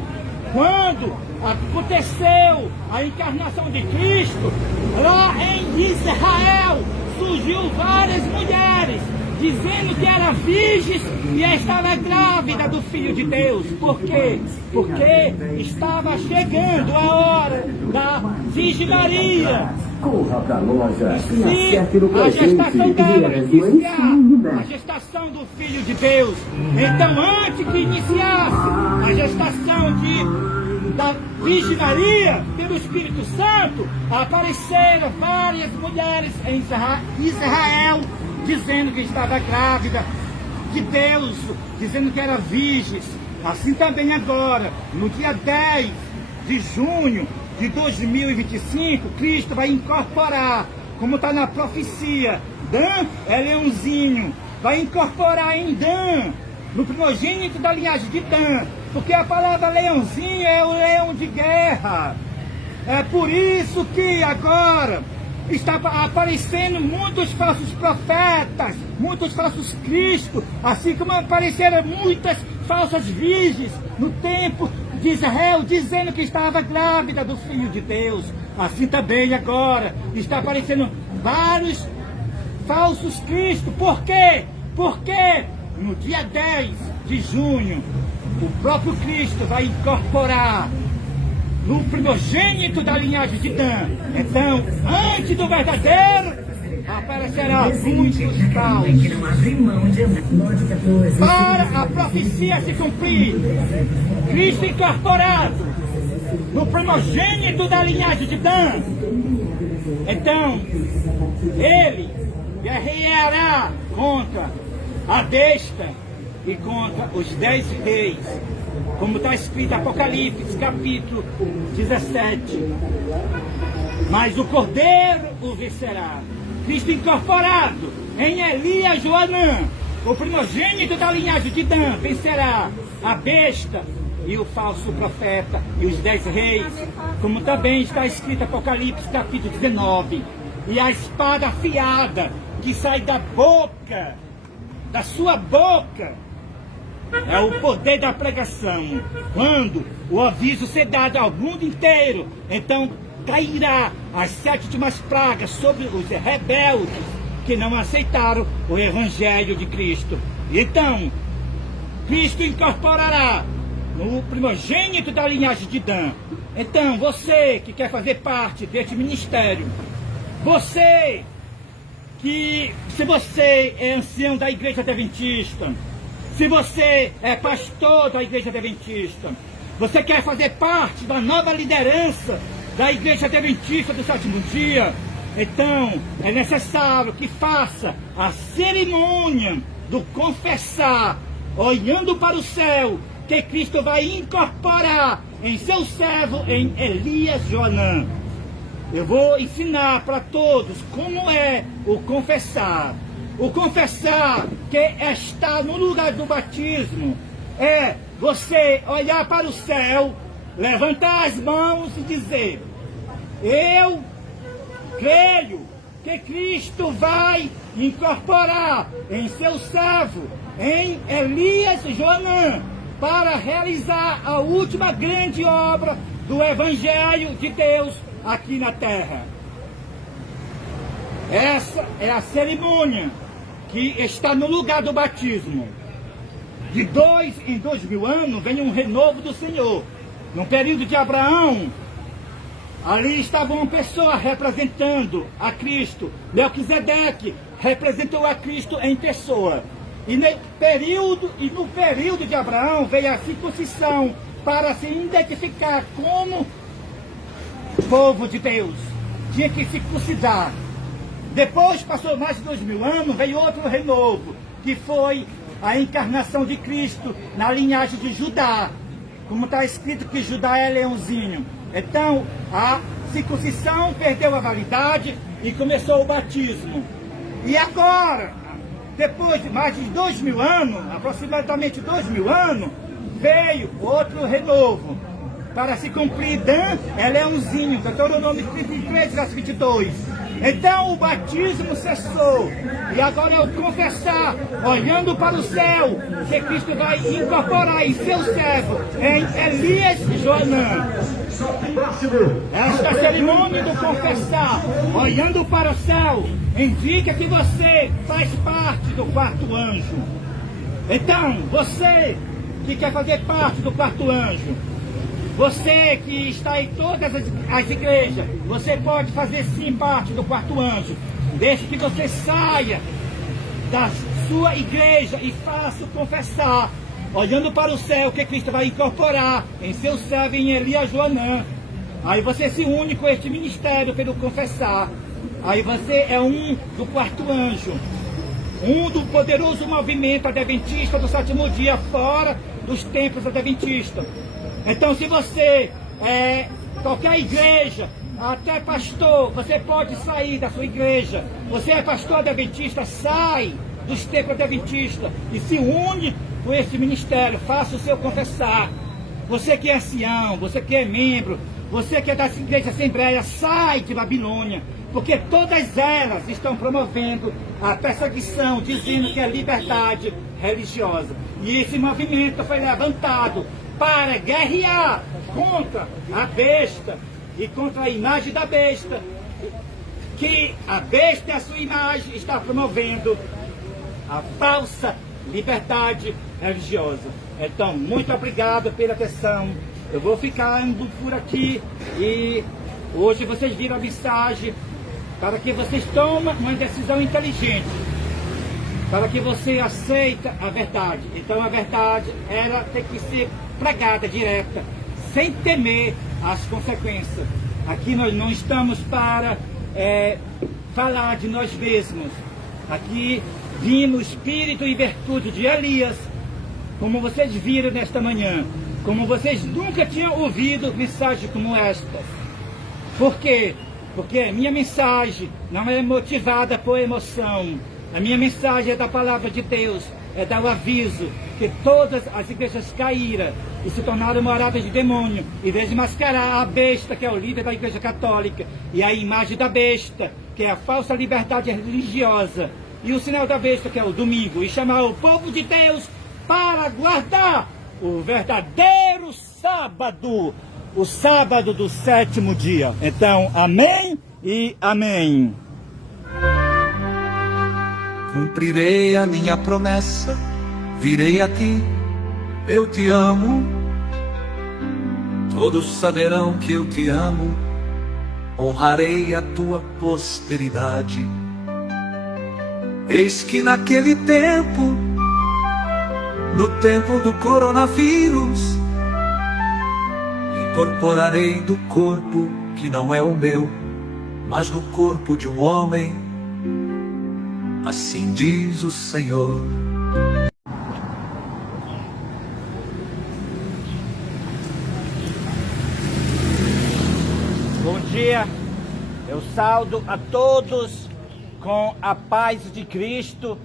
quando aconteceu a encarnação de Cristo, lá em Israel surgiu várias mulheres dizendo que era virgem e estava grávida do Filho de Deus. Por quê? Porque estava chegando a hora da Virgem Maria. Corra para a loja Se a gestação dela iniciar a gestação do Filho de Deus, então antes que iniciasse a gestação da Virgem Maria pelo Espírito Santo, apareceram várias mulheres em Israel dizendo que estava grávida de Deus, dizendo que era virgem. Assim também agora, no dia 10 de junho de 2025, Cristo vai incorporar, como está na profecia, Dan é leãozinho, vai incorporar em Dan, no primogênito da linhagem de Dan, Porque a palavra leãozinho é o leão de guerra. É por isso que agora está aparecendo muitos falsos profetas, muitos falsos cristos, assim como apareceram muitas falsas virgens no tempo de Israel, dizendo que estava grávida do Filho de Deus. Assim também agora está aparecendo vários falsos cristos. Por quê? Porque no dia 10 de junho, o próprio Cristo vai incorporar no primogênito da linhagem de Dan. Então, antes do verdadeiro, aparecerá muitos falsos. Para a profecia se cumprir, Cristo incorporado no primogênito da linhagem de Dan. Então, ele guerreará contra a besta e contra os 10 reis, como está escrito em Apocalipse, capítulo 17. Mas o Cordeiro o vencerá. Cristo incorporado em Elias Joanã, o primogênito da linhagem de Dan, vencerá a besta e o falso profeta e os 10 reis, como também está escrito em Apocalipse, capítulo 19. E a espada afiada que sai da boca, da sua boca, é o poder da pregação. Quando o aviso ser dado ao mundo inteiro, então cairá as 7 últimas pragas sobre os rebeldes que não aceitaram o Evangelho de Cristo. Então, Cristo incorporará no primogênito da linhagem de Dan. Então, você que quer fazer parte deste ministério, você que, se você é ancião da Igreja Adventista, se você é pastor da Igreja Adventista, você quer fazer parte da nova liderança da Igreja Adventista do Sétimo Dia, então é necessário que faça a cerimônia do confessar, olhando para o céu, que Cristo vai incorporar em seu servo, em Elias Joanã. Eu vou ensinar para todos como é o confessar. O confessar que está no lugar do batismo é você olhar para o céu, levantar as mãos e dizer: eu creio que Cristo vai incorporar em seu servo, em Elias Joanã, para realizar a última grande obra do Evangelho de Deus aqui na terra. Essa é a cerimônia que está no lugar do batismo. De 2 em 2000 anos vem um renovo do Senhor. No período de Abraão, ali estava uma pessoa representando a Cristo. Melquisedeque representou a Cristo em pessoa. E no período de Abraão veio a circuncisão para se identificar como povo de Deus. Tinha que circuncidar. Depois, passou mais de 2000 anos, veio outro renovo, que foi a encarnação de Cristo na linhagem de Judá. Como está escrito que Judá é leãozinho. Então, a circuncisão perdeu a validade e começou o batismo. E agora, depois de mais de 2000 anos, aproximadamente 2000 anos, veio outro renovo. Para se cumprir, Dan é leãozinho, Deuteronômio 33, verso 22. Então o batismo cessou. E agora é o confessar, olhando para o céu, que Cristo vai incorporar em seu servo, em Elias Joanã. Esta cerimônia do confessar, olhando para o céu, indica que você faz parte do quarto anjo. Então, você que quer fazer parte do quarto anjo, você que está em todas as igrejas, você pode fazer sim parte do quarto anjo, desde que você saia da sua igreja e faça o confessar, olhando para o céu, que Cristo vai incorporar em seu servo, em Elias Joanã. Aí você se une com este ministério pelo confessar. Aí você é um do quarto anjo, um do poderoso movimento adventista do sétimo dia, fora dos templos adventistas. Então, se você é qualquer igreja, até pastor, você pode sair da sua igreja. Você é pastor adventista, sai dos templos adventistas e se une por este ministério, faça o seu confessar. Você que é ancião, você que é membro, você que é da Igreja Assembleia, sai de Babilônia, porque todas elas estão promovendo a perseguição, dizendo que é liberdade religiosa. E esse movimento foi levantado para guerrear contra a besta e contra a imagem da besta, que a besta e a sua imagem está promovendo a falsa liberdade religiosa. Então, muito obrigado pela atenção. Eu vou ficando por aqui e hoje vocês viram a mensagem para que vocês tomem uma decisão inteligente, para que você aceite a verdade. Então a verdade, ela tem que ser pregada direta, sem temer as consequências. Aqui nós não estamos para falar de nós mesmos. Aqui vimos espírito e virtude de Elias, como vocês viram nesta manhã, como vocês nunca tinham ouvido mensagem como esta. Por quê? Porque a minha mensagem não é motivada por emoção. A minha mensagem é da palavra de Deus, é dar o aviso que todas as igrejas caíram e se tornaram moradas de demônio, e desmascarar a besta, que é o líder da Igreja Católica, e a imagem da besta, que é a falsa liberdade religiosa, e o sinal da besta, que é o domingo, e chamar o povo de Deus para guardar o verdadeiro sábado, o sábado do 7º dia. Então, amém e amém. Cumprirei a minha promessa, virei a ti, eu te amo. Todos saberão que eu te amo, honrarei a tua posteridade. Eis que naquele tempo, no tempo do coronavírus, incorporarei do corpo que não é o meu, mas do corpo de um homem. Assim diz o Senhor. Bom dia, eu saudo a todos com a paz de Cristo,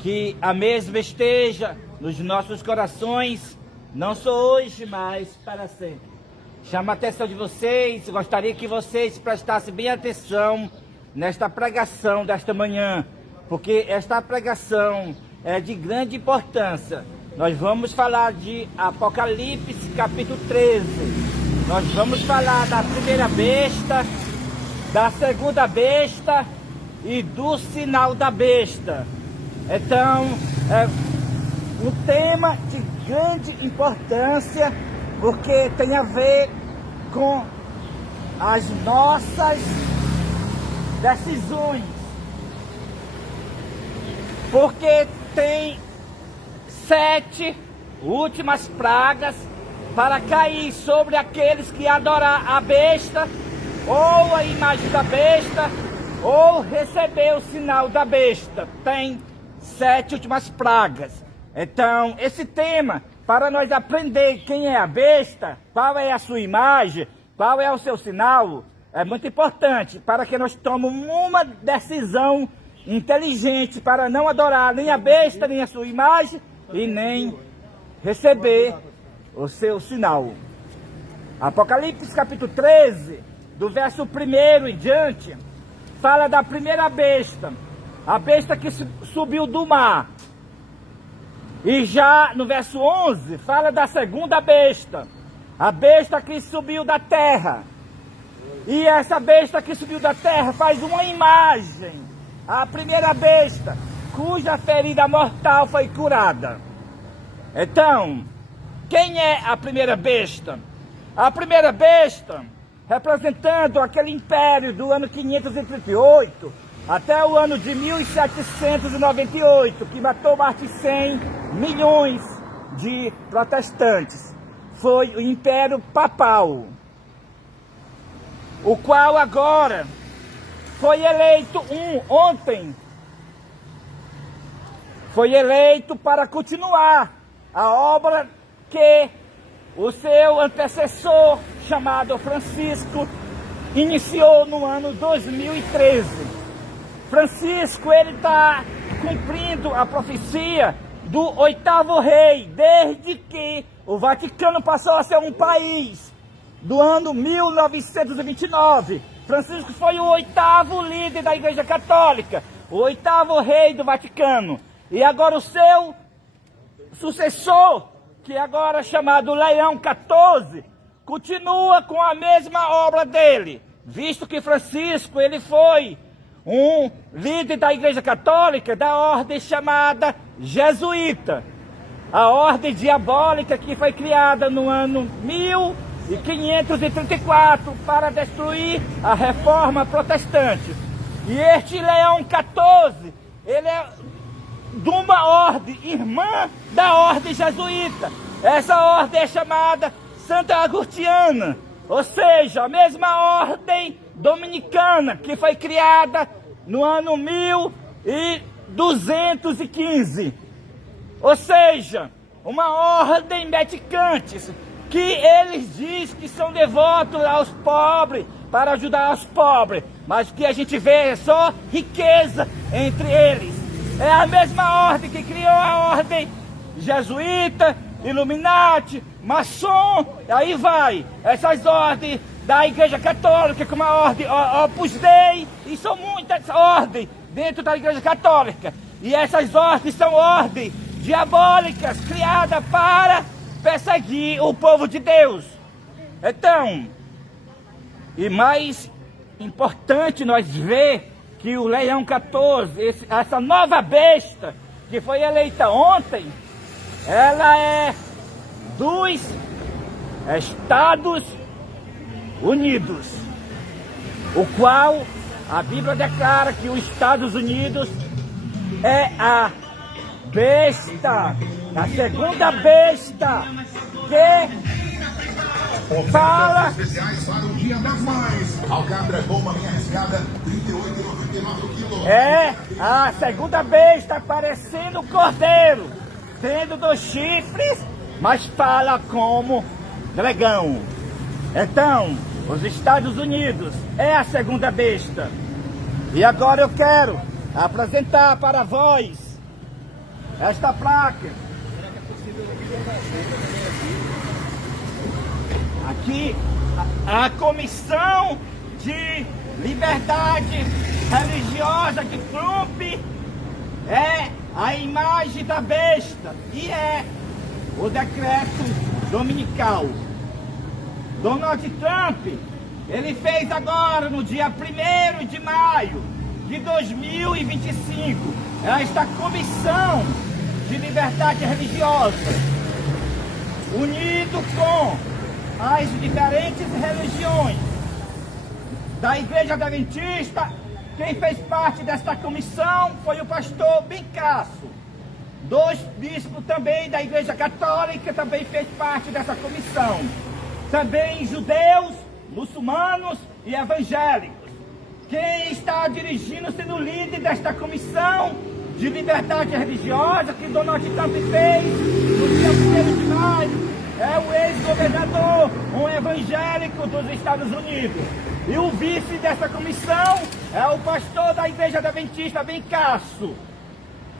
que a mesma esteja nos nossos corações, não só hoje, mas para sempre. Chamo a atenção de vocês, gostaria que vocês prestassem bem atenção nesta pregação desta manhã, porque esta pregação é de grande importância. Nós vamos falar de Apocalipse capítulo 13. Nós vamos falar da primeira besta, da segunda besta e do sinal da besta. Então, é um tema de grande importância, porque tem a ver com as nossas decisões. Porque tem 7 últimas pragas para cair sobre aqueles que adorar a besta, ou a imagem da besta, ou receber o sinal da besta. Tem 7 últimas pragas. Então, esse tema, para nós aprender quem é a besta, qual é a sua imagem, qual é o seu sinal, é muito importante para que nós tomemos uma decisão inteligente para não adorar nem a besta, nem a sua imagem e nem receber o seu sinal. Apocalipse capítulo 13, do verso 1 em diante, fala da primeira besta, a besta que subiu do mar. E já no verso 11, fala da segunda besta, a besta que subiu da terra. E essa besta que subiu da terra faz uma imagem, a primeira besta, cuja ferida mortal foi curada. Então, quem é a primeira besta? A primeira besta, representando aquele império do ano 538 até o ano de 1798, que matou mais de 100 milhões de protestantes. Foi o Império Papal, o qual agora foi eleito ontem. Foi eleito para continuar a obra que o seu antecessor, chamado Francisco, iniciou no ano 2013. Francisco, ele está cumprindo a profecia do 8º rei, desde que o Vaticano passou a ser um país, do ano 1929. Francisco foi o 8º líder da Igreja Católica, o 8º rei do Vaticano. E agora o seu sucessor, que agora é chamado Leão XIV, continua com a mesma obra dele, visto que Francisco ele foi um líder da Igreja Católica da ordem chamada jesuíta, a ordem diabólica que foi criada no ano 1534 para destruir a reforma protestante. E este Leão XIV, ele é de uma ordem, irmã da ordem jesuíta. Essa ordem é chamada Santa Agostiniana, ou seja, a mesma ordem dominicana que foi criada no ano 1215. Ou seja, uma ordem mendicante que eles dizem que são devotos aos pobres, para ajudar os pobres, mas que a gente vê é só riqueza entre eles. É a mesma ordem que criou a ordem jesuíta, Illuminati, maçom, aí vai. Essas ordens da Igreja Católica, como a ordem Opus Dei, e são muitas ordens dentro da Igreja Católica. E essas ordens são ordens diabólicas, criadas para perseguir o povo de Deus. Então, e mais importante nós ver que o Leão XIV, essa nova besta que foi eleita ontem, ela é dos Estados Unidos, o qual a Bíblia declara que os Estados Unidos é a besta, a segunda besta que fala especiais para o Dia das Mães. Alcatra bomba linha arriscada 38,99 kg. é a segunda besta parecendo cordeiro, tendo 2 chifres, mas fala como dragão. Então, os Estados Unidos é a segunda besta. E agora eu quero apresentar para vós esta placa. Aqui, a Comissão de Liberdade Religiosa de Trump é a imagem da besta e é o decreto dominical. Donald Trump, ele fez agora, no dia 1º de maio de 2025, esta Comissão de Liberdade Religiosa, unido com as diferentes religiões da Igreja Adventista. Quem fez parte desta comissão foi o pastor Bencasso. 2 bispos também da Igreja Católica também fez parte dessa comissão. Também judeus, muçulmanos e evangélicos. Quem está dirigindo, sendo líder desta comissão de liberdade religiosa que Donald Trump fez no dia 1º de maio, é o ex-governador, um evangélico dos Estados Unidos. E o vice dessa comissão é o pastor da Igreja Adventista, Bencasso.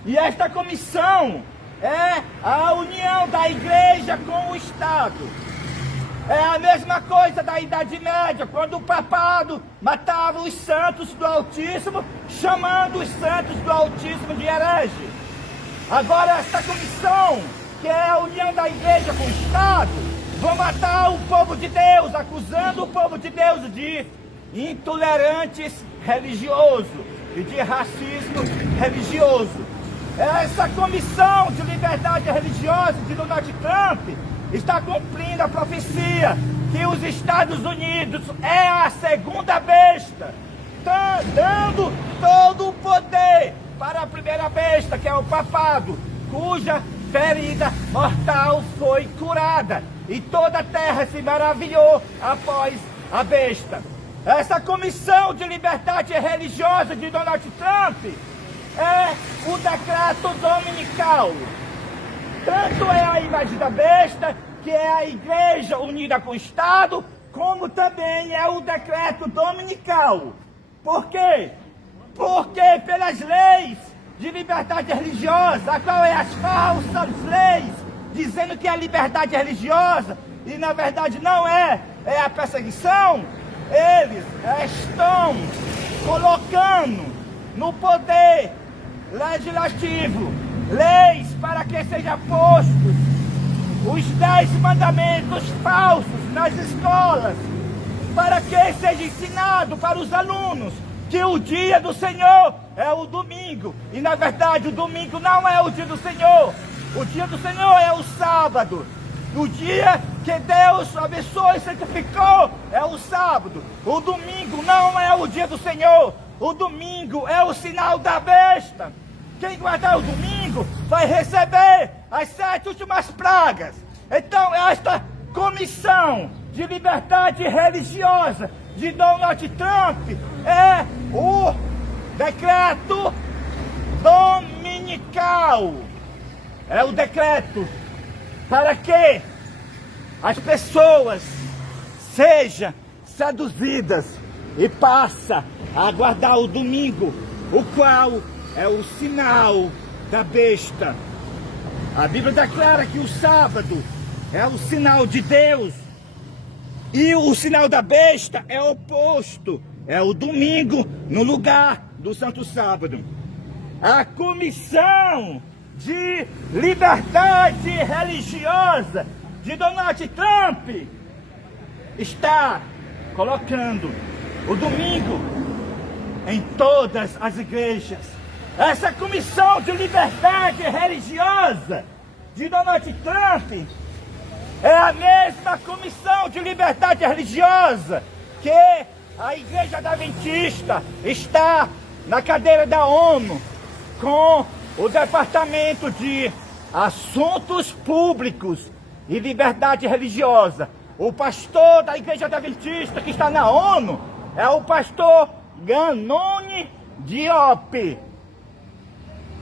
E esta comissão é a união da igreja com o Estado. É a mesma coisa da Idade Média, quando o papado matava os santos do Altíssimo, chamando os santos do Altíssimo de herege. Agora esta comissão, que é a união da igreja com o Estado, vão matar o povo de Deus, acusando o povo de Deus de intolerantes religiosos e de racismo religioso. Essa comissão de liberdade religiosa de Donald Trump está cumprindo a profecia que os Estados Unidos é a segunda besta, dando todo o poder para a primeira besta, que é o papado, cuja ferida mortal foi curada, e toda a terra se maravilhou após a besta. Essa comissão de liberdade religiosa de Donald Trump é o decreto dominical. Tanto é a imagem da besta, que é a igreja unida com o Estado, como também é o decreto dominical. Por quê? Porque pelas leis de liberdade religiosa, a qual é as falsas leis, dizendo que é a liberdade religiosa, e na verdade não é, é a perseguição. Eles estão colocando no poder legislativo leis para que sejam postos os 10 mandamentos falsos nas escolas, para que seja ensinado para os alunos que o dia do Senhor é o domingo. E na verdade o domingo não é o dia do Senhor. O dia do Senhor é o sábado. O dia que Deus abençoou e santificou é o sábado. O domingo não é o dia do Senhor. O domingo é o sinal da besta. Quem guardar o domingo vai receber as 7 últimas pragas. Então esta comissão de liberdade religiosa de Donald Trump é o decreto dominical. É o decreto para que as pessoas sejam seduzidas e passem a guardar o domingo, o qual é o sinal da besta. A Bíblia declara que o sábado é o sinal de Deus e o sinal da besta é oposto, é o domingo no lugar do santo sábado. A comissão de liberdade religiosa de Donald Trump está colocando o domingo em todas as igrejas. Essa comissão de liberdade religiosa de Donald Trump é a mesma comissão de liberdade religiosa que a Igreja Adventista está na cadeira da ONU com o Departamento de Assuntos Públicos e Liberdade Religiosa. O pastor da Igreja Adventista que está na ONU é o pastor Ganoni Diop.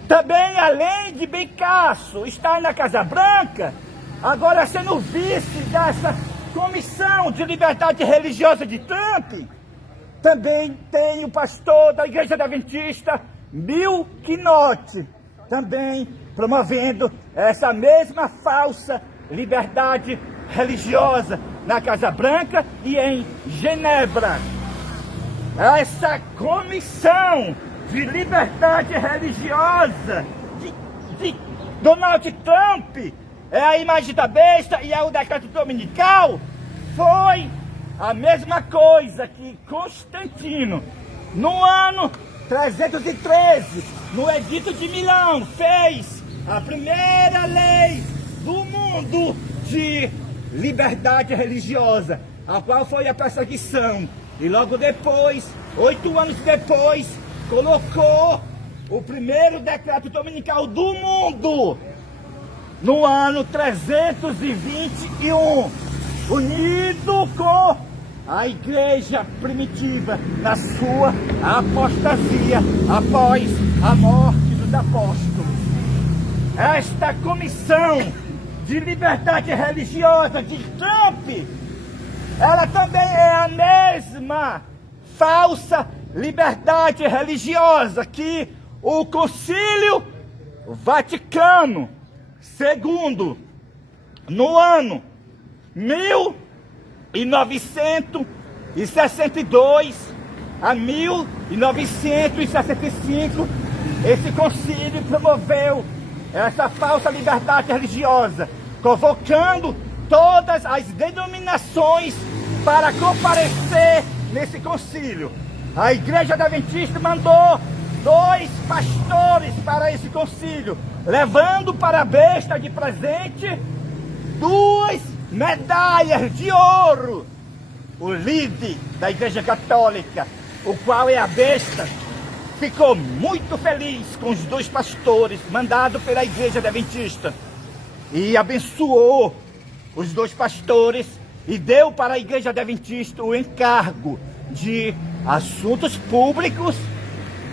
Também, além de Bencasso estar na Casa Branca, agora sendo vice dessa comissão de liberdade religiosa de Trump, também tem o pastor da Igreja Adventista, Bill Knott, também promovendo essa mesma falsa liberdade religiosa na Casa Branca e em Genebra. Essa comissão de liberdade religiosa de Donald Trump é a imagem da besta e é o decreto dominical. Foi a mesma coisa que Constantino, no ano 313, no Edito de Milão, fez a primeira lei do mundo de liberdade religiosa, a qual foi a perseguição. E logo depois, 8 anos depois, colocou o primeiro decreto dominical do mundo no ano 321, unido com a igreja primitiva na sua apostasia após a morte dos apóstolos. Esta comissão de liberdade religiosa de Trump, ela também é a mesma falsa liberdade religiosa que o Concílio Vaticano II, no ano 1962 a 1965, esse concílio promoveu essa falsa liberdade religiosa, convocando todas as denominações para comparecer nesse concílio. A Igreja Adventista mandou 2 pastores para esse concílio, levando para a besta de presente 2 medalhas de ouro. O líder da Igreja Católica, o qual é a besta, ficou muito feliz com os 2 pastores mandados pela Igreja Adventista e abençoou os 2 pastores e deu para a Igreja Adventista o encargo de assuntos públicos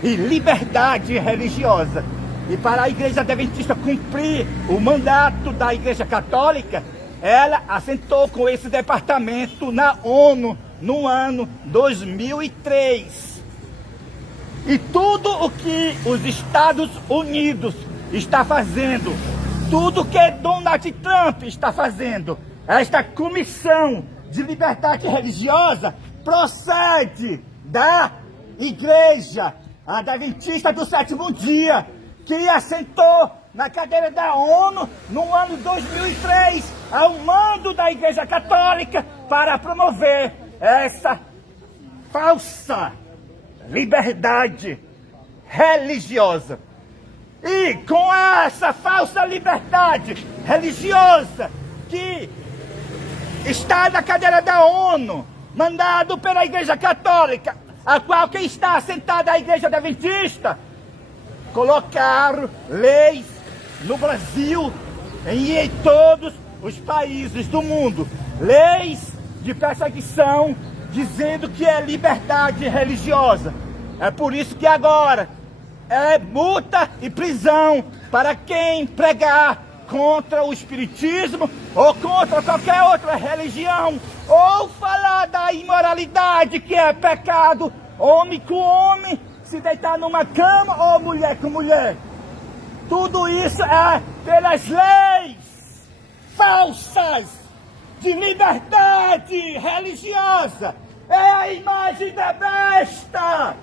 e liberdade religiosa. E para a Igreja Adventista cumprir o mandato da Igreja Católica, ela assentou com esse departamento na ONU no ano 2003. E tudo o que os Estados Unidos está fazendo, tudo que Donald Trump está fazendo, esta comissão de liberdade religiosa procede da Igreja Adventista do Sétimo Dia, que assentou na cadeira da ONU no ano 2003, ao mando da Igreja Católica, para promover essa falsa liberdade religiosa. E com essa falsa liberdade religiosa que está na cadeira da ONU, mandado pela Igreja Católica, a qual quem está assentada a Igreja Adventista, colocaram leis no Brasil e em todos os países do mundo, leis de perseguição, dizendo que é liberdade religiosa. É por isso que agora é multa e prisão para quem pregar contra o espiritismo ou contra qualquer outra religião, ou falar da imoralidade, que é pecado, homem com homem, se deitar numa cama, ou mulher com mulher. Tudo isso é pelas leis falsas de liberdade religiosa. É a imagem da besta,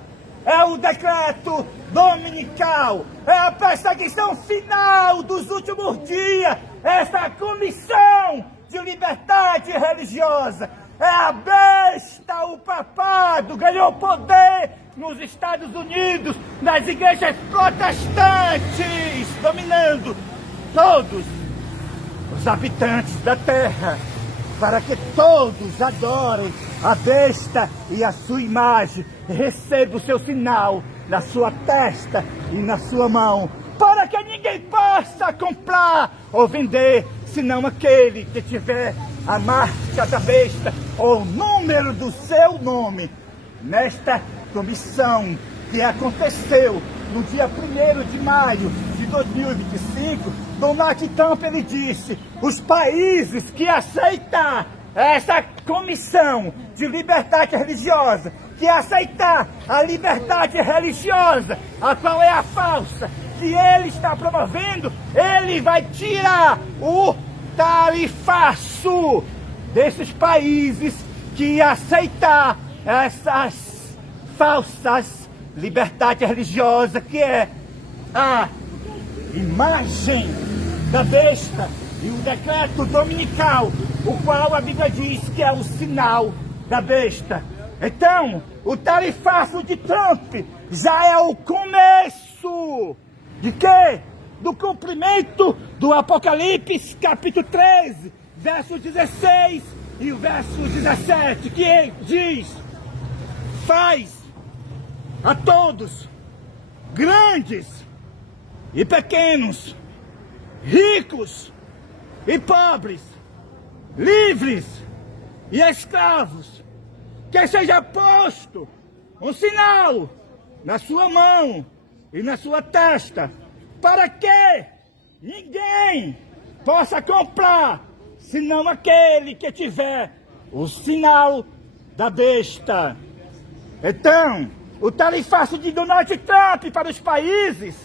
é o decreto dominical, é a perseguição final dos últimos dias, essa comissão de liberdade religiosa. É a besta, o papado, ganhou poder nos Estados Unidos, nas igrejas protestantes, dominando todos os habitantes da terra, para que todos adorem a besta e a sua imagem, receba o seu sinal na sua testa e na sua mão, para que ninguém possa comprar ou vender, senão aquele que tiver a marca da besta ou o número do seu nome. Nesta comissão que aconteceu no dia 1º de maio de 2025, Donald Trump, ele disse: os países que aceitar essa comissão de liberdade religiosa, que aceitar a liberdade religiosa, a qual é a falsa, que ele está promovendo, ele vai tirar o tarifaço desses países que aceitar essas falsas liberdade religiosa, que é a imagem da besta e o decreto dominical, o qual a Bíblia diz que é o sinal da besta. Então, o tarifaço de Trump já é o começo de quê? Do cumprimento do Apocalipse, capítulo 13, verso 16 e o verso 17, que diz: faz a todos, grandes e pequenos, ricos e pobres, livres e escravos, que seja posto um sinal na sua mão e na sua testa, para que ninguém possa comprar, senão aquele que tiver o sinal da besta. Então, o tarifaço de Donald Trump para os países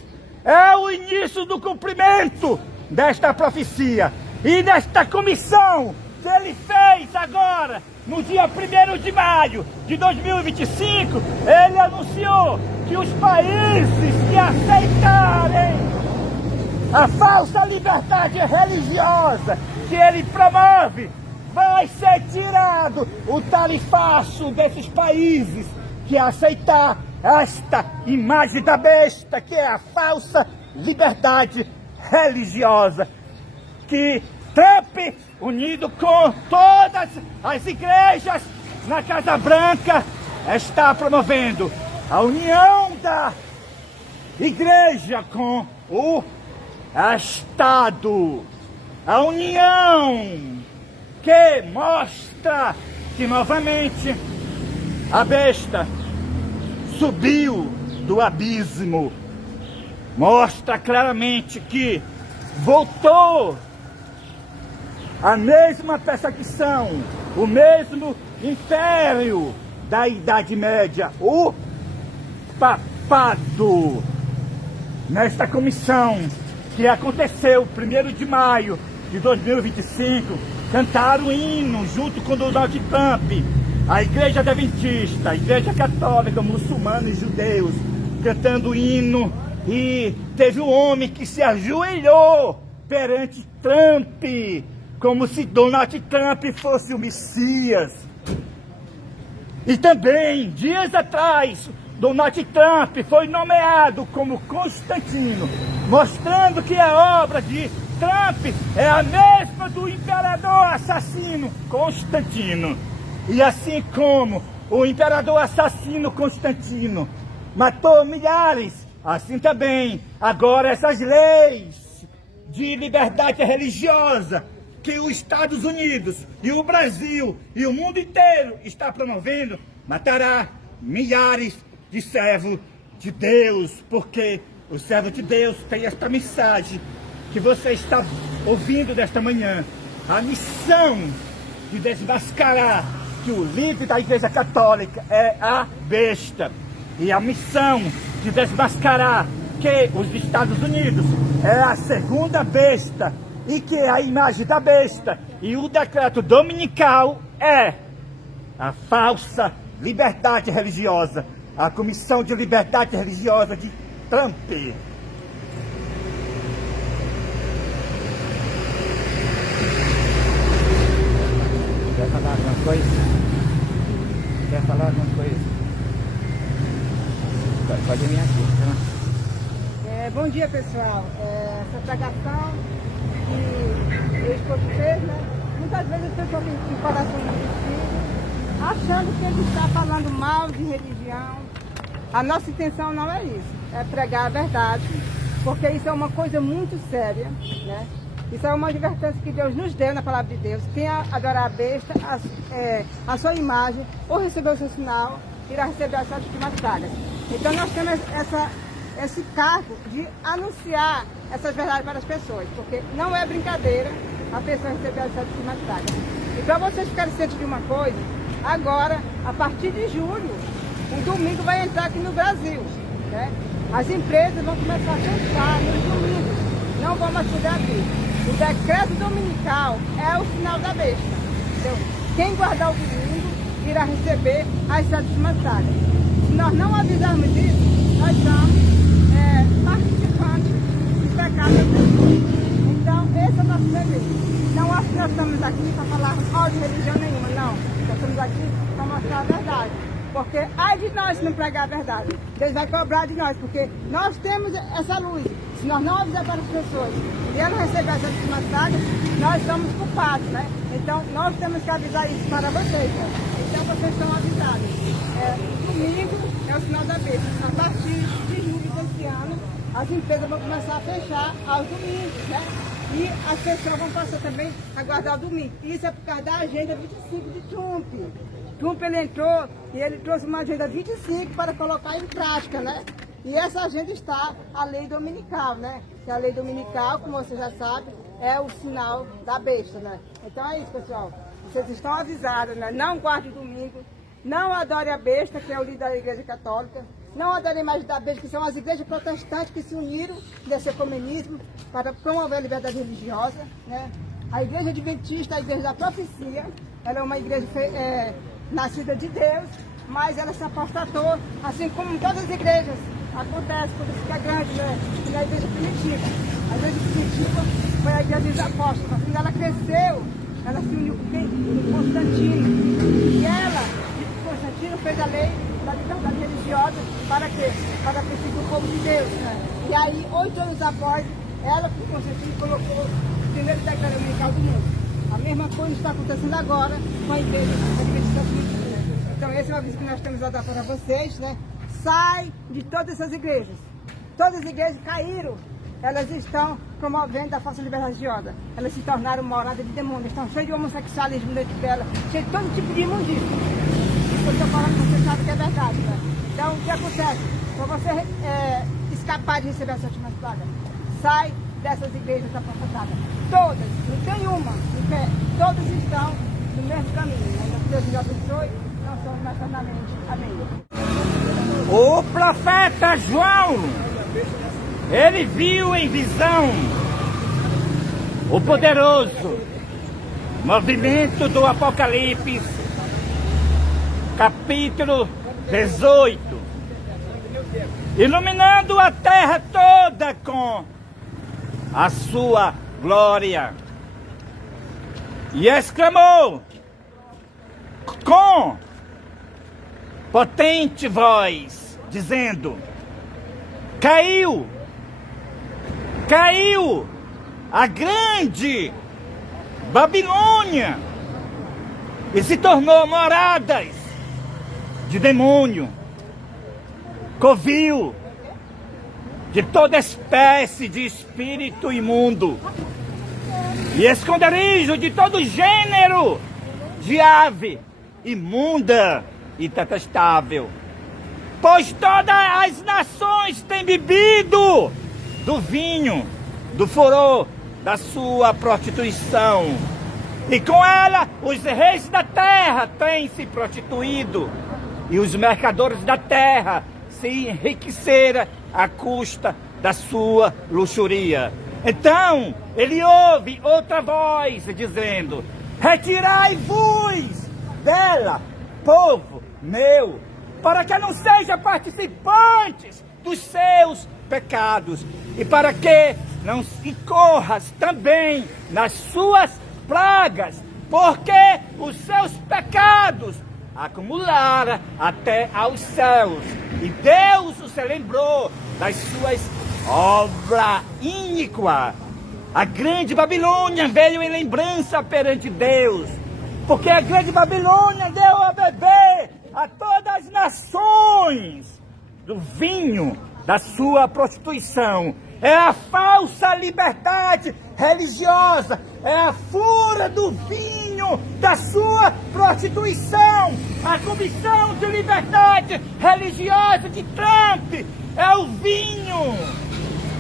é o início do cumprimento desta profecia e desta comissão que ele fez agora, no dia 1º de maio de 2025, ele anunciou que os países que aceitarem a falsa liberdade religiosa que ele promove, vai ser tirado o tarifaço desses países que aceitar esta imagem da besta, que é a falsa liberdade religiosa, que Trump, unido com todas as igrejas na Casa Branca, está promovendo a união da igreja com o Estado. A união que mostra que novamente a besta subiu do abismo. Mostra claramente que voltou a mesma perseguição, o mesmo império da Idade Média, o participado nesta comissão que aconteceu 1º de maio de 2025, cantaram o hino junto com o Donald Trump, a Igreja Adventista, a Igreja Católica, muçulmanos e judeus, cantando o hino, e teve um homem que se ajoelhou perante Trump, como se Donald Trump fosse o Messias. E também, dias atrás, Donald Trump foi nomeado como Constantino, mostrando que a obra de Trump é a mesma do imperador assassino Constantino. E assim como o imperador assassino Constantino matou milhares, assim também, agora essas leis de liberdade religiosa que os Estados Unidos e o Brasil e o mundo inteiro está promovendo, matará milhares de servos de Deus, porque o servo de Deus tem esta mensagem que você está ouvindo desta manhã, a missão de desmascarar que o líder da Igreja Católica é a besta, e a missão de desmascarar que os Estados Unidos é a segunda besta, e que a imagem da besta e o decreto dominical é a falsa liberdade religiosa, a Comissão de Liberdade Religiosa de Trump. Quer falar alguma coisa? Quer falar alguma coisa? Pode vir aqui, tá? Bom dia, pessoal. Essa pregação que o esposo fez, né? Muitas vezes as pessoas têm um coração endurecido, achando que ele está falando mal de religião. A nossa intenção não é isso, é pregar a verdade, porque isso é uma coisa muito séria, né? Isso é uma advertência que Deus nos deu na palavra de Deus. Quem adorar a besta, a sua imagem, ou receber o seu sinal, irá receber as 7 últimas pragas. Então nós temos esse cargo de anunciar essas verdades para as pessoas, porque não é brincadeira a pessoa receber as 7 últimas pragas. E para vocês ficarem cientes de uma coisa, agora, a partir de julho, um domingo vai entrar aqui no Brasil, né? As empresas vão começar a fechar nos domingos, não vão mais poder abrir. O decreto dominical é o sinal da besta. Então, quem guardar o domingo irá receber as 7 últimas pragas. Se nós não avisarmos disso, nós somos participantes do pecado das pessoas. Então, esse é o nosso dever. Não acho que nós estamos aqui para falar mal de religião nenhuma, não. Nós estamos aqui para mostrar a verdade. Porque, ai de nós se não pregar a verdade, Deus vai cobrar de nós, porque nós temos essa luz. Se nós não avisar para as pessoas e elas receber essa última praga, nós somos culpados, né? Então, nós temos que avisar isso para vocês, né? Então, vocês estão avisados. Domingo é o sinal da besta. A partir de julho desse ano, as empresas vão começar a fechar aos domingos, né? E as pessoas vão passar também a guardar o domingo. Isso é por causa da agenda 25 de Trump. Trump, ele entrou e ele trouxe uma agenda 25 para colocar em prática, né? E essa agenda está a lei dominical, né? Que a lei dominical, como você já sabe, é o sinal da besta, né? Então é isso, pessoal. Vocês estão avisados, né? Não guarde o domingo, não adore a besta, que é o líder da Igreja Católica, não adore a imagem da besta, que são as igrejas protestantes que se uniram nesse ecumenismo para promover a liberdade religiosa, né? A Igreja Adventista, a Igreja da Profecia, ela é uma igreja nascida de Deus, mas ela se apostatou, assim como todas as igrejas. Acontece quando fica grande, né? Na igreja primitiva. A igreja primitiva foi a igreja dos apóstolos. Quando ela cresceu, ela se uniu com Constantino. E ela, Constantino, fez a lei da liberdade religiosa para quê? Para perseguir o povo de Deus, né? E aí, 8 anos após, ela, com Constantino, colocou o primeiro decreto dominical do mundo. A mesma coisa está acontecendo agora com a igreja adventista primitiva. Então, esse é o aviso que nós temos a dar para vocês, né? Sai de todas essas igrejas. Todas as igrejas caíram. Elas estão promovendo a falsa liberdade religiosa. Elas se tornaram morada de demônios. Estão cheias de homossexualismo dentro dela. Cheias de todo tipo de imundícia. Isso eu estou falando, você sabe que é verdade, né? Então, o que acontece? Para você escapar de receber essa última praga, sai dessas igrejas apostadas. Todas, não tem uma em pé. Todas estão no mesmo caminho. Né? Deus nos abençoe. Não somos mais eternamente. Amém. O profeta João, ele viu em visão o poderoso movimento do Apocalipse, capítulo 18, iluminando a terra toda com a sua glória. E exclamou com potente voz, dizendo: caiu a grande Babilônia e se tornou moradas de demônio, covil de toda espécie de espírito imundo e esconderijo de todo gênero de ave imunda e detestável. Pois todas as nações têm bebido do vinho, do furor da sua prostituição. E com ela os reis da terra têm se prostituído, e os mercadores da terra se enriqueceram à custa da sua luxúria. Então ele ouve outra voz dizendo: retirai-vos dela, povo meu, para que não sejam participantes dos seus pecados, e para que não incorras também nas suas pragas, porque os seus pecados acumularam até aos céus, e Deus se lembrou das suas obras iníquas. A grande Babilônia veio em lembrança perante Deus, porque a grande Babilônia deu a beber a todas as nações do vinho da sua prostituição. É a falsa liberdade religiosa, é a fúria do vinho da sua prostituição. A comissão de liberdade religiosa de Trump é o vinho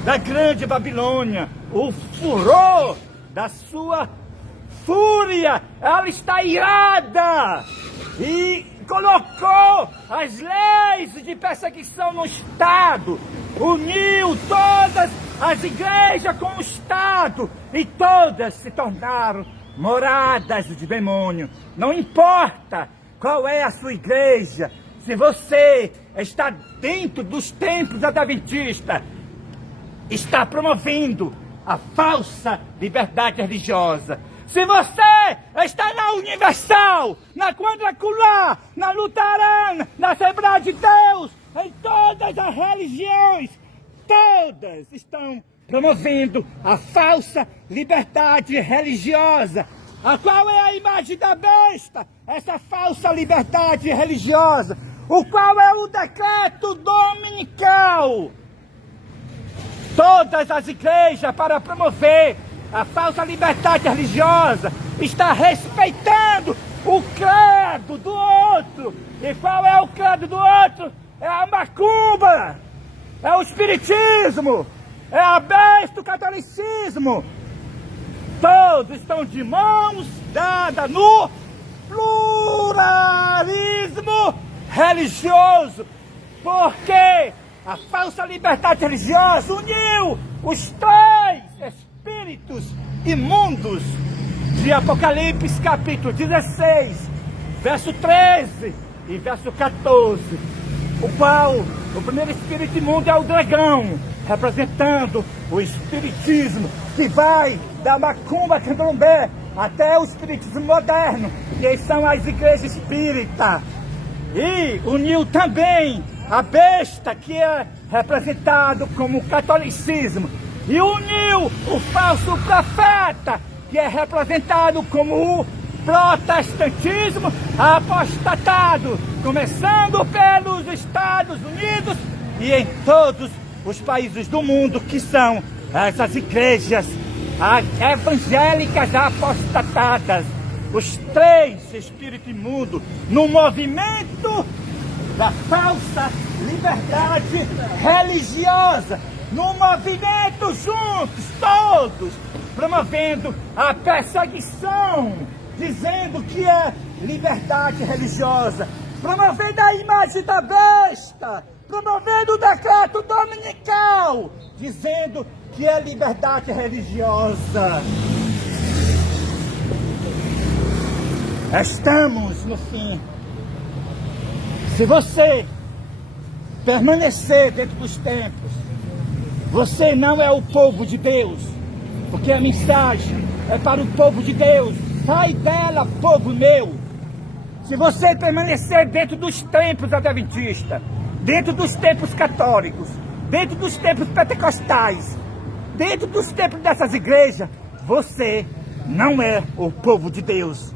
da grande Babilônia, o furor da sua fúria. Ela está irada e colocou as leis de perseguição no Estado, uniu todas as igrejas com o Estado e todas se tornaram moradas de demônio. Não importa qual é a sua igreja, se você está dentro dos templos adventistas, está promovendo a falsa liberdade religiosa. Se você está na Universal, na Quadrangular, na Luterana, na Assembleia de Deus, em todas as religiões, todas estão promovendo a falsa liberdade religiosa. A qual é a imagem da besta? Essa falsa liberdade religiosa. O qual é o decreto dominical? Todas as igrejas, para promover a falsa liberdade religiosa, está respeitando o credo do outro. E qual é o credo do outro? É a macumba, é o espiritismo, é a besta, o catolicismo. Todos estão de mãos dadas no pluralismo religioso, porque a falsa liberdade religiosa uniu os três espíritos imundos de Apocalipse capítulo 16, verso 13 e verso 14, o qual o primeiro espírito imundo é o dragão, representando o espiritismo, que vai da macumba candomblé até o espiritismo moderno, que são as igrejas espíritas. E uniu também a besta, que é representado como o catolicismo, e uniu o falso profeta, que é representado como o protestantismo apostatado, começando pelos Estados Unidos e em todos os países do mundo, que são essas igrejas evangélicas apostatadas, os três espíritos imundos, no movimento da falsa liberdade religiosa, no movimento juntos, todos, promovendo a perseguição, dizendo que é liberdade religiosa, promovendo a imagem da besta, promovendo o decreto dominical, dizendo que é liberdade religiosa. Estamos no fim. Se você permanecer dentro dos tempos, você não é o povo de Deus, porque a mensagem é para o povo de Deus. Sai dela, povo meu. Se você permanecer dentro dos templos adventistas, dentro dos templos católicos, dentro dos templos pentecostais, dentro dos templos dessas igrejas, você não é o povo de Deus.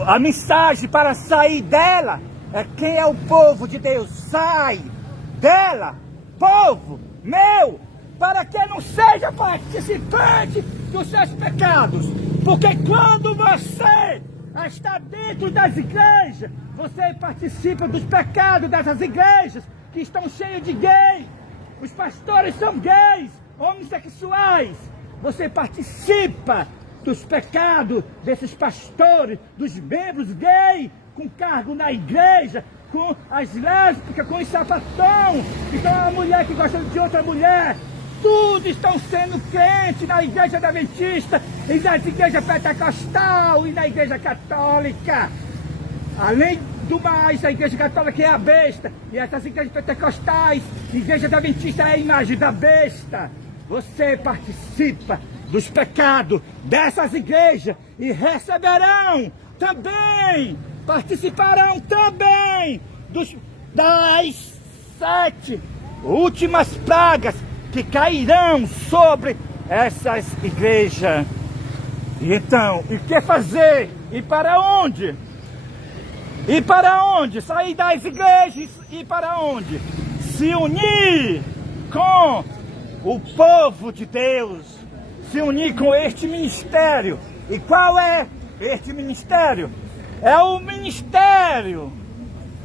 A mensagem para sair dela é quem é o povo de Deus. Sai dela, povo meu, para que não seja participante dos seus pecados. Porque quando você está dentro das igrejas, você participa dos pecados dessas igrejas que estão cheias de gays. Os pastores são gays, homossexuais. Você participa dos pecados desses pastores, dos membros gays, com cargo na igreja, com as lésbicas, com os sapatão, que são uma mulher que gosta de outra mulher. Tudo estão sendo crentes na igreja adventista, e nas igrejas pentecostal e na igreja católica. Além do mais, a igreja católica é a besta, e essas igrejas pentecostais, igreja adventista é a imagem da besta. Você participa dos pecados dessas igrejas e receberão também, participarão também das 7 últimas pragas que cairão sobre essas igrejas. E então, e o que fazer? E para onde? E para onde? Sair das igrejas e para onde? Se unir com o povo de Deus, se unir com este ministério. E qual é este ministério? É o ministério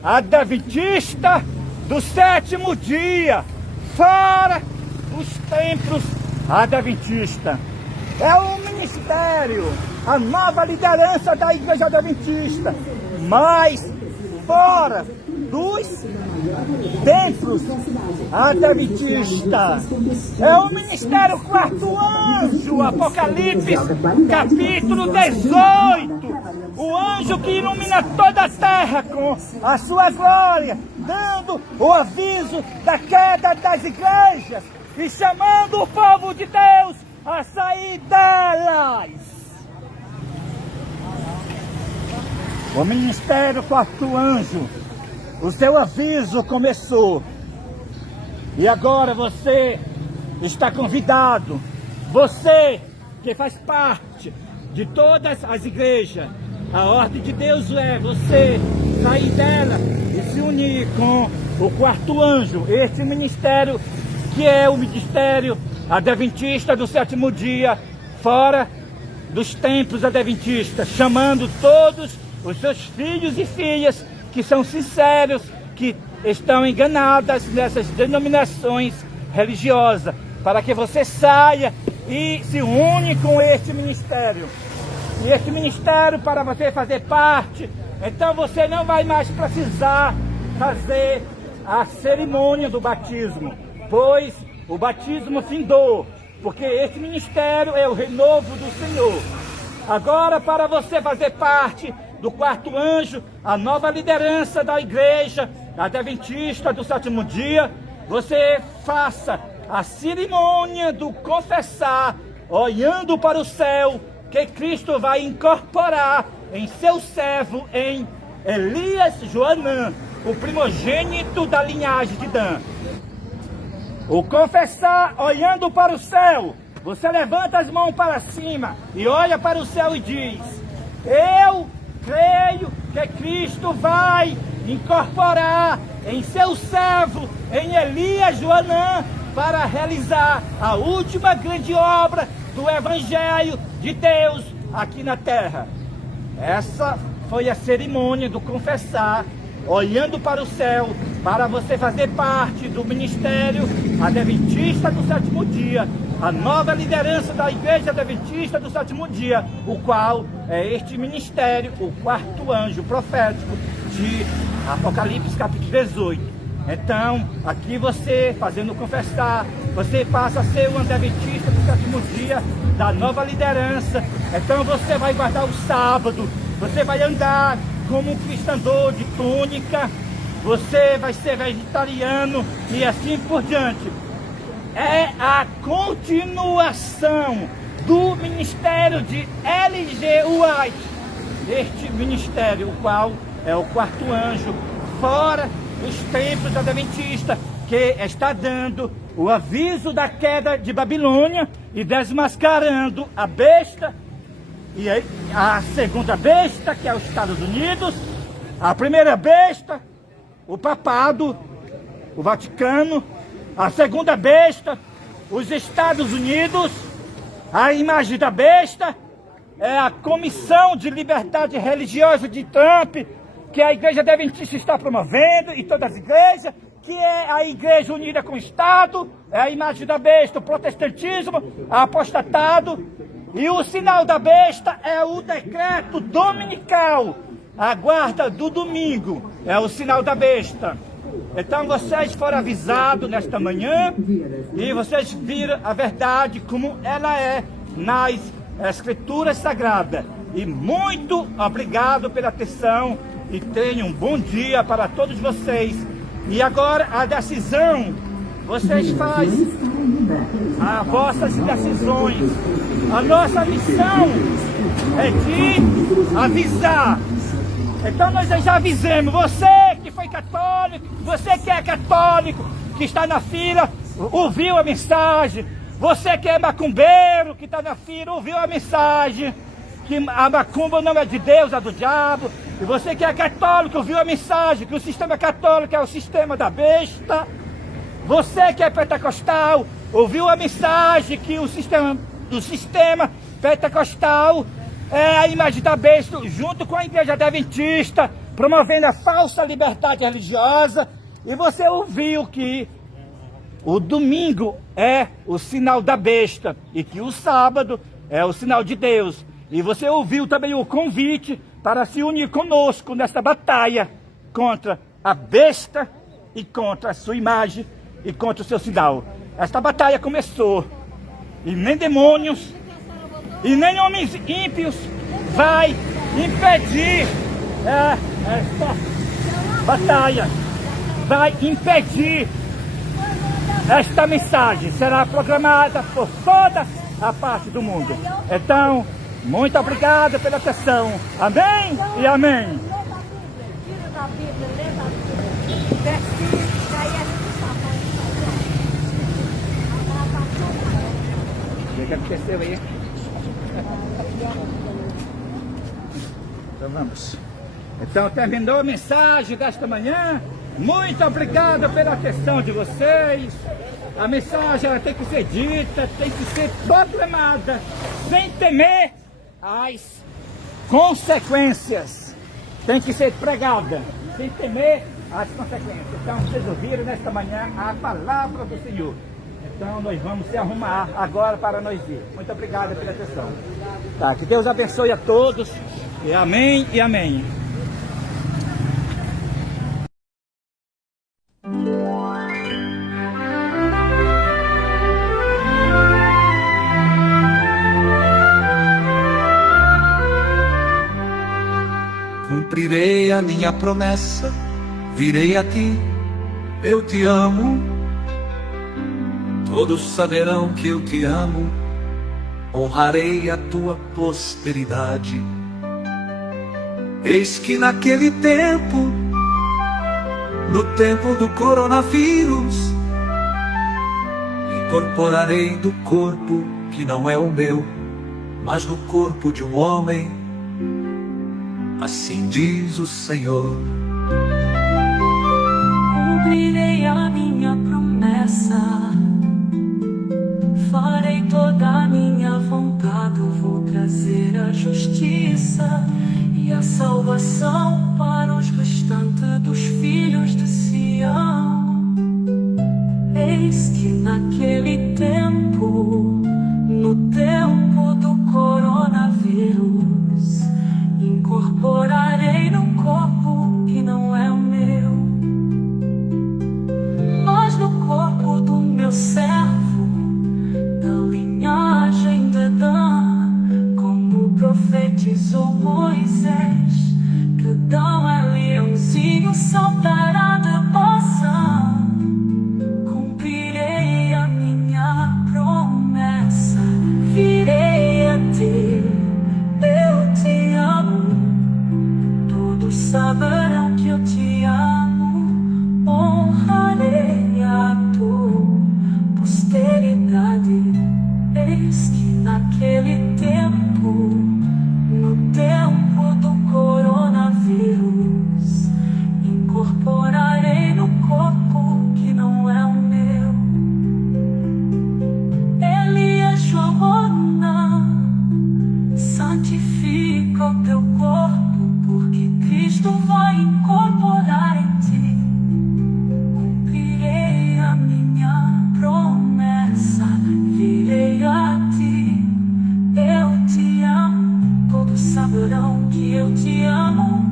adventista do 7º dia, fora os templos adventistas. É o ministério, a nova liderança da igreja adventista, mas fora dos templos adventistas. É o ministério 4º anjo, Apocalipse, capítulo 18. O anjo que ilumina toda a terra com a sua glória, dando o aviso da queda das igrejas e chamando o povo de Deus a sair delas. O ministério 4º anjo, o seu aviso começou. E agora você está convidado, você que faz parte de todas as igrejas. A ordem de Deus é você sair dela e se unir com o 4º anjo, este ministério que é o ministério adventista do 7º dia, fora dos templos adventistas, chamando todos os seus filhos e filhas que são sinceros, que estão enganadas nessas denominações religiosas, para que você saia e se une com este ministério. E este ministério, para você fazer parte, então você não vai mais precisar fazer a cerimônia do batismo, pois o batismo findou, porque este ministério é o renovo do Senhor. Agora, para você fazer parte do 4º anjo, a nova liderança da igreja adventista do 7º dia, você faça a cerimônia do confessar, olhando para o céu, que Cristo vai incorporar em seu servo, em Elias Joanã, o primogênito da linhagem de Dan. O confessar olhando para o céu, você levanta as mãos para cima e olha para o céu e diz: eu creio que Cristo vai incorporar em seu servo, em Elias Joanã, para realizar a última grande obra do Evangelho de Deus aqui na terra. Essa foi a cerimônia do confessar, olhando para o céu, para você fazer parte do ministério adventista do 7º dia, a nova liderança da igreja adventista do 7º dia, o qual é este ministério, o 4º anjo profético de Apocalipse capítulo 18. Então, aqui você, fazendo confessar, você passa a ser um adventista do sétimo dia da nova liderança. Então você vai guardar o sábado, você vai andar como um cristandor de túnica, você vai ser vegetariano e assim por diante. É a continuação do ministério de L.G. White, este ministério, o qual é o quarto anjo, fora os templos adventistas, que está dando o aviso da queda de Babilônia e desmascarando a besta, e a segunda besta, que é os Estados Unidos, a primeira besta, o papado, o Vaticano, a segunda besta, os Estados Unidos, a imagem da besta é a Comissão de Liberdade Religiosa de Trump, que a Igreja Adventista está promovendo, e todas as igrejas, que é a Igreja Unida com o Estado, é a imagem da besta, o protestantismo, apostatado, e o sinal da besta é o decreto dominical, a guarda do domingo, é o sinal da besta. Então vocês foram avisados nesta manhã, e vocês viram a verdade como ela é nas Escrituras Sagradas. E muito obrigado pela atenção, e tenham um bom dia para todos vocês. E agora a decisão, vocês fazem as vossas decisões. A nossa missão é de avisar. Então nós já avisamos, você que foi católico, você que é católico, que está na fila, ouviu a mensagem. Você que é macumbeiro, que está na fila, ouviu a mensagem, que a macumba não é de Deus, é do diabo. E você que é católico, ouviu a mensagem, que o sistema católico é o sistema da besta. Você que é pentecostal, ouviu a mensagem, que o sistema pentecostal é a imagem da besta, junto com a Igreja Adventista, promovendo a falsa liberdade religiosa. E você ouviu que o domingo é o sinal da besta e que o sábado é o sinal de Deus. E você ouviu também o convite para se unir conosco nessa batalha contra a besta e contra a sua imagem e contra o seu sinal. Esta batalha começou, e nem demônios e nem homens ímpios vai impedir esta batalha, vai impedir. Esta mensagem será proclamada por toda a parte do mundo. Então, muito obrigado pela atenção. Amém e amém. Tira da Bíblia, lê da Bíblia. Versículo, aí a gente O que aconteceu aí? Então vamos. Então terminou a mensagem desta manhã. Muito obrigado pela atenção de vocês. A mensagem ela tem que ser dita, tem que ser proclamada, sem temer as consequências. Tem que ser pregada, sem temer as consequências. Então vocês ouviram nesta manhã a palavra do Senhor. Então nós vamos se arrumar agora para nós ir. Muito obrigado pela atenção. Tá, que Deus abençoe a todos. E amém e amém. Cumprirei a minha promessa, virei a ti, eu te amo. Todos saberão que eu te amo, honrarei a tua prosperidade. Eis que naquele tempo, no tempo do coronavírus, incorporarei do corpo que não é o meu, mas do corpo de um homem. Assim diz o Senhor. Cumprirei a minha promessa, farei toda a minha vontade, vou trazer a justiça e a salvação para os restantes dos filhos de Sião. Eis que naquele tempo, no tempo do coronavírus, incorporarei no corpo que não é o meu, incorporar em ti. Cumprirei a minha promessa, virei a ti. Eu te amo, todos saberão que eu te amo.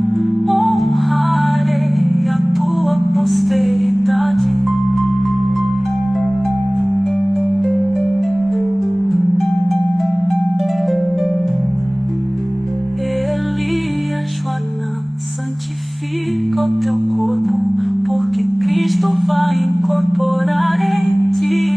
Honrarei a tua posteridade. Santifica o teu corpo, porque Cristo vai incorporar em ti.